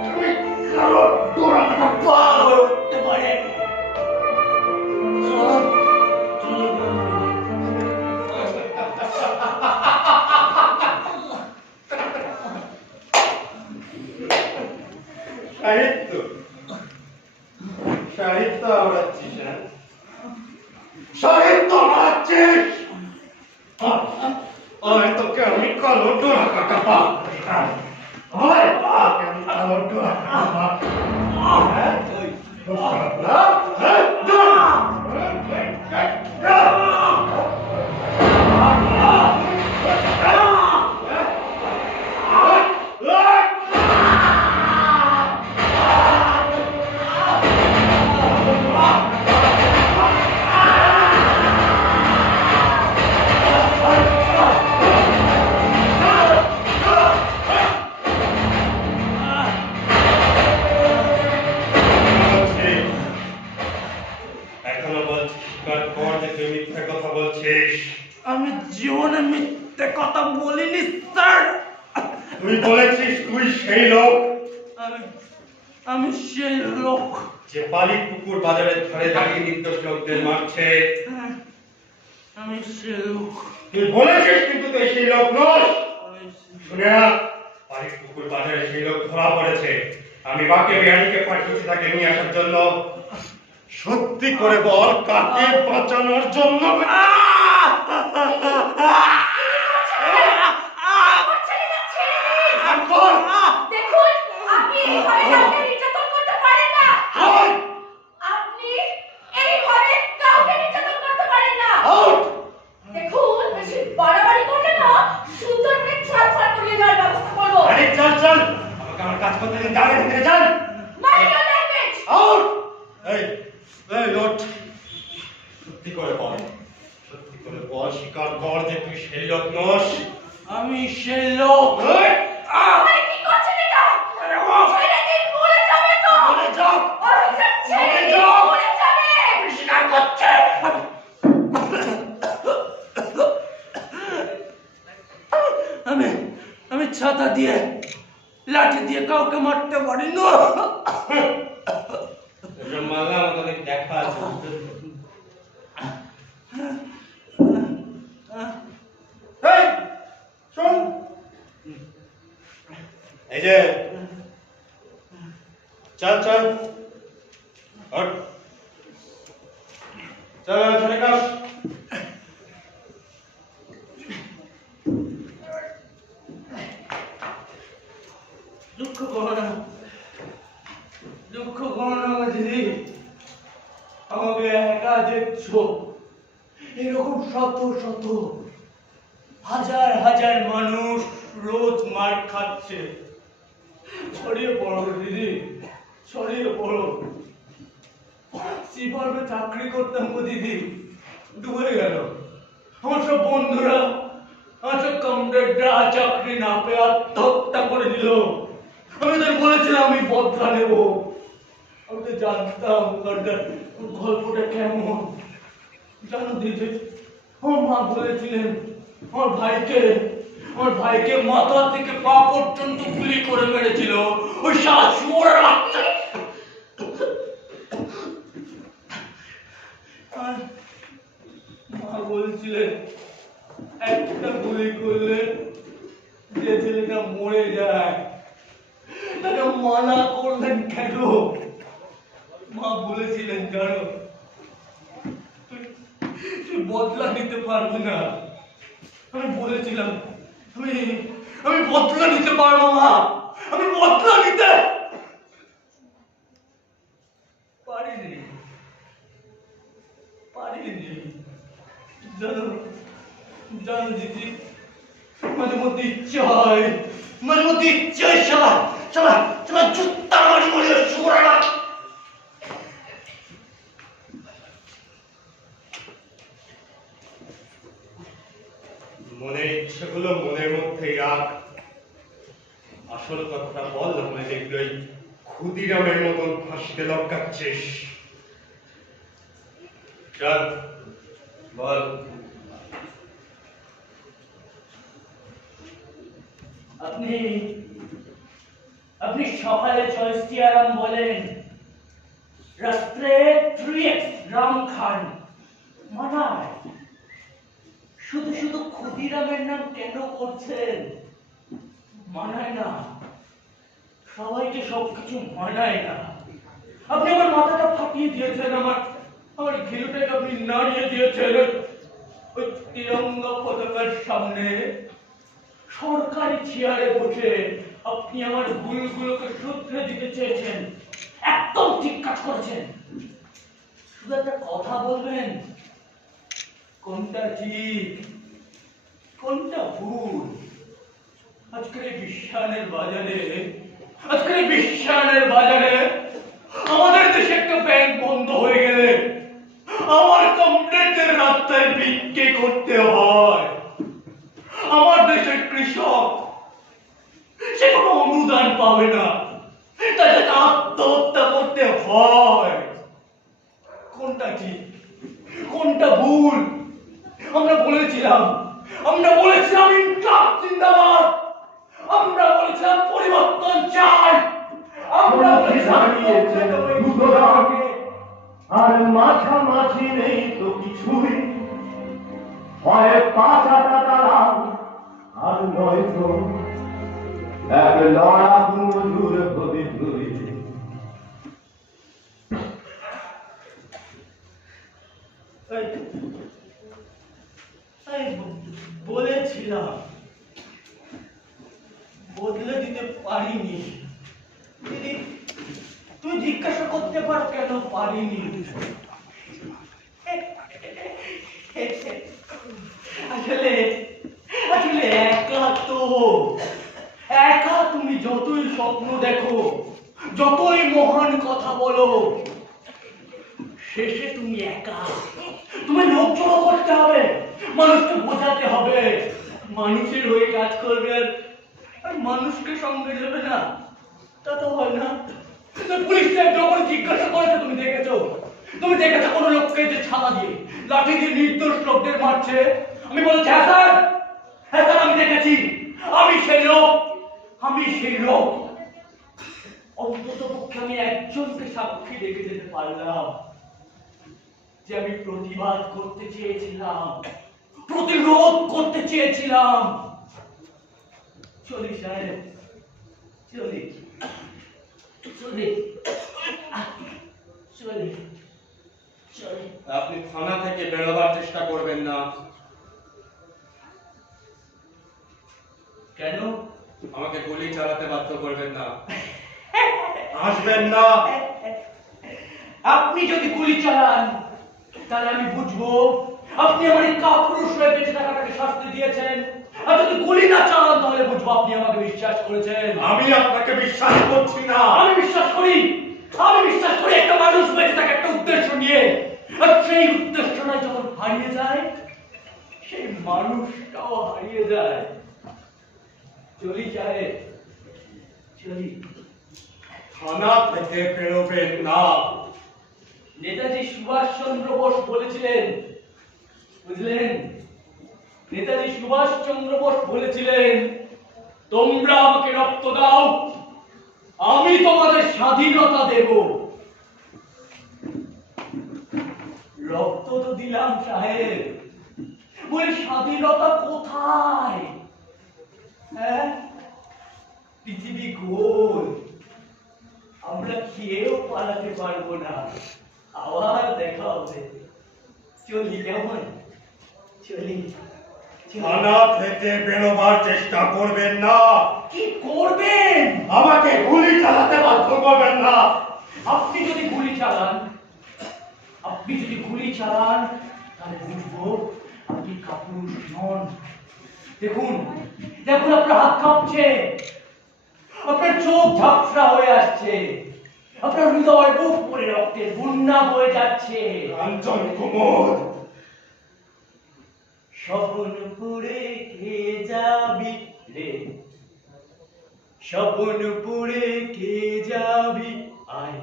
আমি কালো ডোরা কাটা পা হয়ে উঠতে পারে। সাহিত্য সাহিত্য আওড়াচ্ছিস না? সাহিত্য আছিস আমি তোকে আমি কালো ডোরা কাটা পা। কালো ডোরা কাটা পা। এখনো বলছিস স্বীকার কর যে তুই মিথ্যে কথা বলছিস। আমি জীবনে মিথ্যে কথা বলিনি স্যার। তুই বলেছিস তুই সেই লোক আমি আমি সেই লোক। যে বালি পুকুর বাজারের ধারে দাঁড়িয়ে নির্দোষ লোকদের মারছে। আমি সেই লোক। তুই বলেছিস কিন্তু তুই সেই লোক নস। আমি সেই- শুনে রাখ, বালি পুকুর বাজারে সেই লোক ধরা পড়েছে। আমি বাকে বিহারীকে পাঠিয়েছি তাকে নিয়ে আসার জন্য। সত্যি করে বল, কাকে বাঁচানোর জন্য? দেখুন, আপনি এইভাবে কাউকে নির্যাতন করতে পারেন না। আপনি এইভাবে কাউকে নির্যাতন করতে পারেন না। দেখুন, বেশি বাড়াবাড়ি করলে না সুন্দর করে ট্রান্সফার করিয়ে দেওয়ার ব্যবস্থা করবো। আরে চল চল, আমাকে আমার কাজ করতে দিন, যাবে থেকে চল। Mind your language. আউট! এই এই লোট, সত্যি করে বল, সত্যি করে বল, স্বীকার কর যে তুই সেই লোক নস। আমি সেই লোক। এই, আরে কি করছেন এটা? ছেড়ে দিন, মরে যাবে তো। মরে যাও। অফিসার, ছেড়ে মরে দিন, যাও। মরে যাবে। স্বীকার করছে। আমি আমি ছাতা দিয়ে লাঠি দিয়ে কাউকে মারতে পারি না। ওসব মারলাম, তোদের দেখা আছে। এই, শোন। এই যে চল চল, ওঠ। চল চলে কাস। দুঃখ করো না, দুঃখ করো না আমার দিদি। আমাকে একা দেখছো, এরকম শত শত হাজার হাজার মানুষ রোজ মার খাচ্ছে। ছড়িয়ে পড়ো দিদি, ছড়িয়ে পড়ো। সিফার্মে চাকরি করতাম গো দিদি, ডুবে গেল। আমার সব বন্ধুরা, আমার সব কমরেডরা চাকরি না পেয়ে আত্মহত্যা করে দিল। আমি তো বলেছিলাম আমি বদলা নেব। আমি তো জানতাম ওখানকার গল্পটা কেমন। জানো দিদি, আমার মা বলেছিলেন আমার ভাইকে মাথা থেকে পা পর্যন্ত গুলি করে মেরেছিল ওই শালা শুয়োরের বাচ্চা। আর মা বলছিলেন একটা গুলি করলে যে ছেলেটা মরে যায় তাকে মানা করলেন কেন? মা বলেছিলেন জানো, তুই বদলা নিতে পারবি না। আমি বলেছিলাম আমি বদলা নিতে পারবো মা, আমি বদলা নিতে পারিনি। জানো জানো দিদি, মাঝে মধ্যে ইচ্ছে হয় শালা শালা শালা জুত্তা মারি মরে শুয়োরা। মনের ইচ্ছেগুলো মনের মধ্যেই রাখ, আসল কথাটা বল, নাহলে দেখলোই ক্ষুদিরামের মতন ফাঁসিতে লটকাচ্ছিস। চল বল। আপনি সকালে জয়স্তিয়ারাম বলেন, রাত্রে 3x রাম খান। মানায় শুধু শুধু ক্ষুদিরামের নাম কেন করছেন? মানায় না, সবাইকে সবকিছু মানায় না। আপনি আমার মাথাটা ফাটিয়ে দিয়েছেন, আমার ঘিলুটাকে আপনি নাড়িয়ে দিয়েছেন। ওই তিরঙ্গা পতাকার সামনে সরকারি চেয়ারে বসে আপনি আমার ভুলগুলোকে শুধরে দিতে চেয়েছেন। একদম ঠিক কাজ করেছেন। শুধু একটা কথা বলবেন, কোনটা ঠিক কোনটা ভুল। আজকের এই বিশ্বায়নের বাজারে আমাদের দেশে একটা ব্যাংক বন্ধ হয়ে গেলে আমার কমরেডদের রাস্তায় ভিক্ষে করতে হয়। আমার দেশের কৃষক সে কোনো অনুদান পাবে না, তাকে আত্মহত্যা করতে হয়। কোনটা ঠিক কোনটা ভুল? আমরা বলেছিলাম ইনকলাব জিন্দাবাদ, আমরা বলেছিলাম পরিবর্তন চাই, আমরা বলেছিলাম আর মাঝামাঝি নেই তো কিছুই, হয় পাঁচাটা দাঁড়াও আর নয়তো এক লড়াকু মজুর হবি তুই। বলেছিলাম বদলে দিতে পারিনি। দিদি তুই জিজ্ঞাসা করতে পার কেন পারিনি? আসলে একা তুমি যতই স্বপ্ন দেখো, যতই মহান কথা বলো, শেষে তুমি একা। তুমি লোক জড়ো করতে হবে, মানুষকে বোঝাতে হবে, মানুষের হয়ে কাজ করবে, আর মানুষকে সঙ্গে যাবে না, তা তো হয় না। পুলিশ যখন জিজ্ঞাসা করেছে, তুমি দেখেছো কোনো লোককে যে ছাতা দিয়ে লাঠি দিয়ে নির্দোষ লোকদের মারছে? আমি বলছি হ্যাঁ স্যার আমি দেখেছি, আমি সেই লোক। অন্তত পক্ষে আমি একজনকে সাক্ষী রেখে যেতে পারলাম যে আমি প্রতিবাদ করতে চেয়েছিলাম, প্রতিরোধ করতে চেয়েছিলাম। চলি সাহেব, চলি। আপনি থানা থেকে বেরোবার চেষ্টা করবেন না। কেন? আমাকে গুলি চালাতে বাধ্য করবেন না, আসবেন না। আপনি যদি গুলি চালান তাহলে আমি বুঝবো আপনি আমার এই কাপুরুষ হয়ে বেঁচে থাকাটাকে শাস্তি দিয়েছেন, আর যদি গুলি না চালান তাহলে বুঝবো আপনি আমাকে বিশ্বাস করেছেন। আমি আপনাকে বিশ্বাস করছি না। আমি বিশ্বাস করি একটা মানুষ বেঁচে থাকে একটা উদ্দেশ্য নিয়ে, আর সেই উদ্দেশ্যটা যখন হারিয়ে যায় সেই মানুষটাও হারিয়ে যায়। চলি সাহেব, চলি। থানা থেকে বেরোবেন না। নেতাজি সুভাষ চন্দ্র বোস বলেছিলেন, বুঝলেন? নেতাজি সুভাষ চন্দ্র বোস বলেছিলেন, তোমরা আমাকে রক্ত দাও, আমি তোমাদের স্বাধীনতা দেব। রক্ত তো দিলাম সাহেব, বলি স্বাধীনতা কোথায়? হ্যাঁ, পৃথিবী গোল, আমরা কেউ পালাতে পারবো না। আবার দেখা হবে। চলি কেমন? চলি। থানা থেকে বেরোবার চেষ্টা করবেন না। কি করবেন? আমাকে গুলি চালাতে বাধ্য করবেন না। আপনি যদি গুলি চালান তাহলে বুঝবো আপনি কাপুরুষ নন। দেখুন আপনার হাত কাঁপছে, আপনার চোখ ঝাপসা হয়ে আসছে, আপনার হৃদয় বুক ভরে রক্তের বন্যা বয়ে যাচ্ছে। কাঞ্চন কুমুদ, স্বপনপুরে কে যাবি রে, স্বপনপুরে কে যাবি আয়,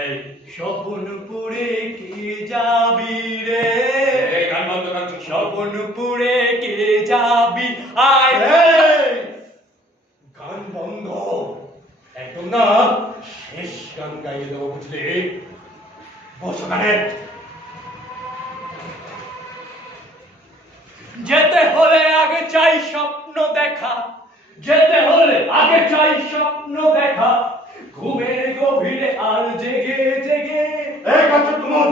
এই স্বপনপুরে কে যাবি রে, গান বন্ধ কাঞ্চন। স্বপনপুরে কে যাবি আয়। গান বন্ধ। একদম না, শেষ গান গাইয়ে দেবো বুঝলি। বসো গানে। যেতে হলে আগে চাই স্বপ্ন দেখা, যেতে হলে আগে চাই স্বপ্ন দেখা, ঘুমের গভীরে আর জেগে জেগে। এই কাঞ্চন কুমুদ,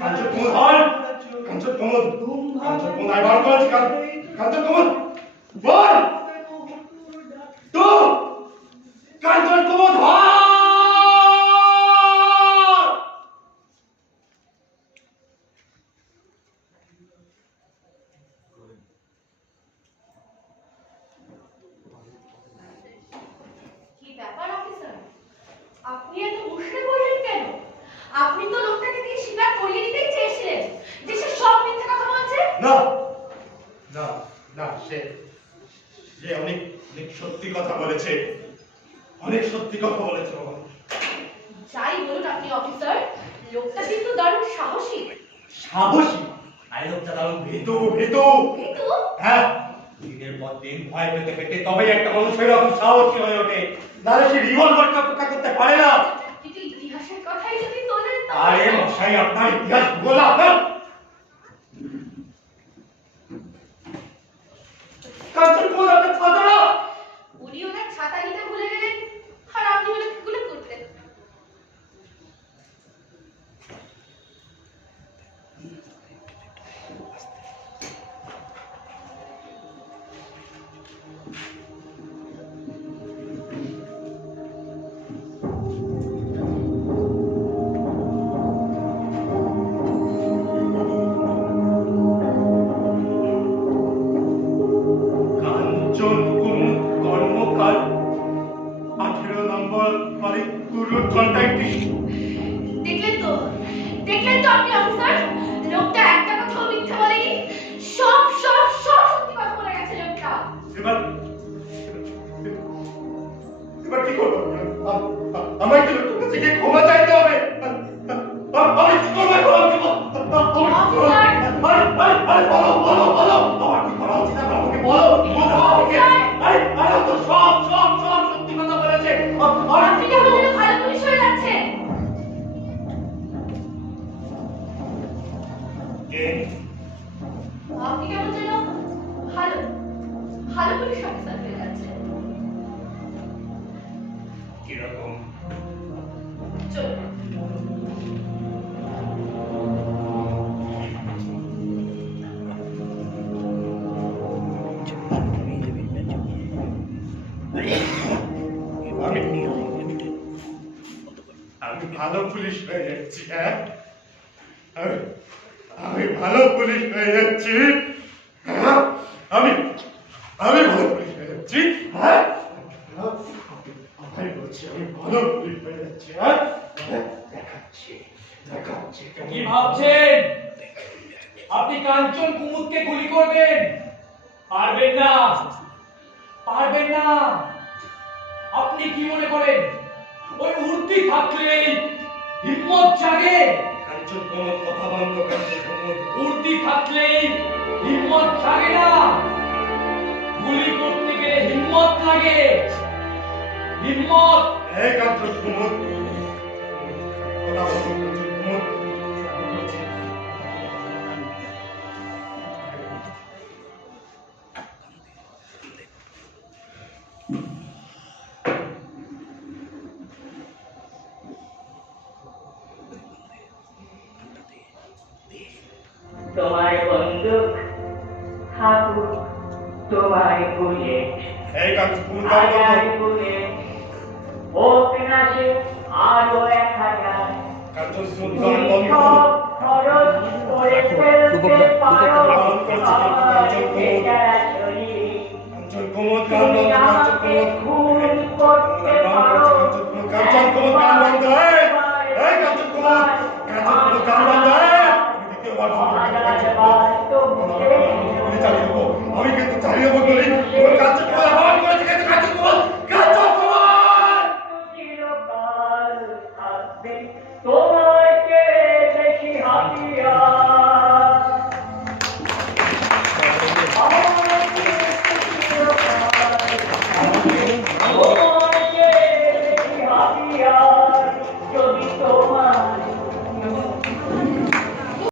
কাঞ্চন কুমুদ আর কাঞ্চন কুমুদ, কাঞ্চন কুমুদ আই বার করছি। কাঞ্চন কুমুদ বল তো, কাঞ্চন কুমুদ হয়। কি ব্যাপার অফিসার, আপনি এত মুষড়ে পড়লেন কেন? আপনি তো লোকটাকে দিয়ে স্বীকার করিয়ে দিতেই চেয়েছিলেন যে সে সব মিথ্যে কথা বলছে। না না না, সে সে অনেক অনেক সত্যি কথা বলেছে, অনেক সত্যি কথা বলেছে বাবা। যাই বলুন আপনি অফিসার, লোকটা কিন্তু দারুণ সাহসী। সাহসী? আই লোকটা দারুণ ভীতু ভীতু। কিন্তু হ্যাঁ, দিনের পর দিন ভয় পেতে পেতে তবেই একটা মানুষ এরকম সাহসী হয়ে ওঠে। নাহলে সে রিভলভারকে অপেক্ষা করতে পারে না। কিন্তু ইতিহাসের কথাই যদি তোলেন আরে মশাই, আপনার ইতিহাস ভূগোল আপনার। কাঞ্চন কুমুদ আপনার ছাত্ররা। উনি ওনার ছাতা নিতে ভুলে গেলেন আর আপনি ওনাকে গুলি করলেন। কাঞ্চন কুমুদ কর্মকার, 18 নম্বর হরিপুর কন্ট্রাক্টি। দেখলেন তো আপনি অফিসার, লোকটা একটা কথাও মিথ্যে বলেনি, সব সব সব সত্যি কথা বলে গেছে লোকটা। এবার এবার কি করবো? আমায় কি লোকটার কাছে গিয়ে ক্ষমা চাইতে হবে? আমি কি করবো এখন? আমাকে বলো, বলো, আমার কি করা উচিত? আমাকে বলো, আমাকে। আরে তো সব সব সব সত্যি কথা বলেছে। আপনি কেমন যেন ভালো পুলিশ হয়ে যাচ্ছেন। আপনি কেমন যেন ভালো ভালো পুলিশ অফিসার হয়ে যাচ্ছেন। কিরকম? চলুন। আমি ভালো পুলিশ হয়ে যাচ্ছি। হ্যাঁ, আমি ভালো পুলিশ হয়ে যাচ্ছি। হ্যাঁ, আমি ভালো পুলিশ হয়ে যাচ্ছি। হ্যাঁ, আমি বলছি আমি ভালো পুলিশ হয়ে যাচ্ছি। হ্যাঁ, দেখাচ্ছি। কি ভাবছেন? আপনি কাঞ্চন কুমুদকে গুলি করবেন? পারবেন না, পারবেন না। আপনি কি মনে করেন ওই মূর্তি থাকলেই হিম্মত জাগে? কাঞ্চন কুমুদ কথা বন্ধ। কাঞ্চন কুমুদ, মূর্তি থাকলেই হিম্মত জাগে না। গুলি করতে গেলে হিম্মত লাগে, হিম্মত। এই কাঞ্চন কুমুদ, কথা বন্ধ। কাঞ্চন কুমুদ, চুক থাকুক তোমায় বুলেট এই কাঞ্চন কুমুদ গান বন্ধ। হাজার বুলেট হোক না সে আরো 1000 কাঞ্চন কুমুদ গান বন্ধ। সব খরচ করে ফেলতে পারো বারণ করছি কিন্তু কাঞ্চন কুমুদ। বেচারা শরীর কাঞ্চন কুমুদ গান তুমি বন্ধ। কাঞ্চন আমাকে কুমুদ খুন করতে পারো কাঞ্চন কুমুদ গান বন্ধ। এই কাঞ্চন কুমুদ, কাঞ্চন কুমুদ গান বন্ধ। আমি দ্বিতীয়বার বলবো কিন্তু কাঞ্চন কুমুদ। আমি কিন্তু চালিয়ে দেবো গুলি। ওই কাঞ্চন কুমুদ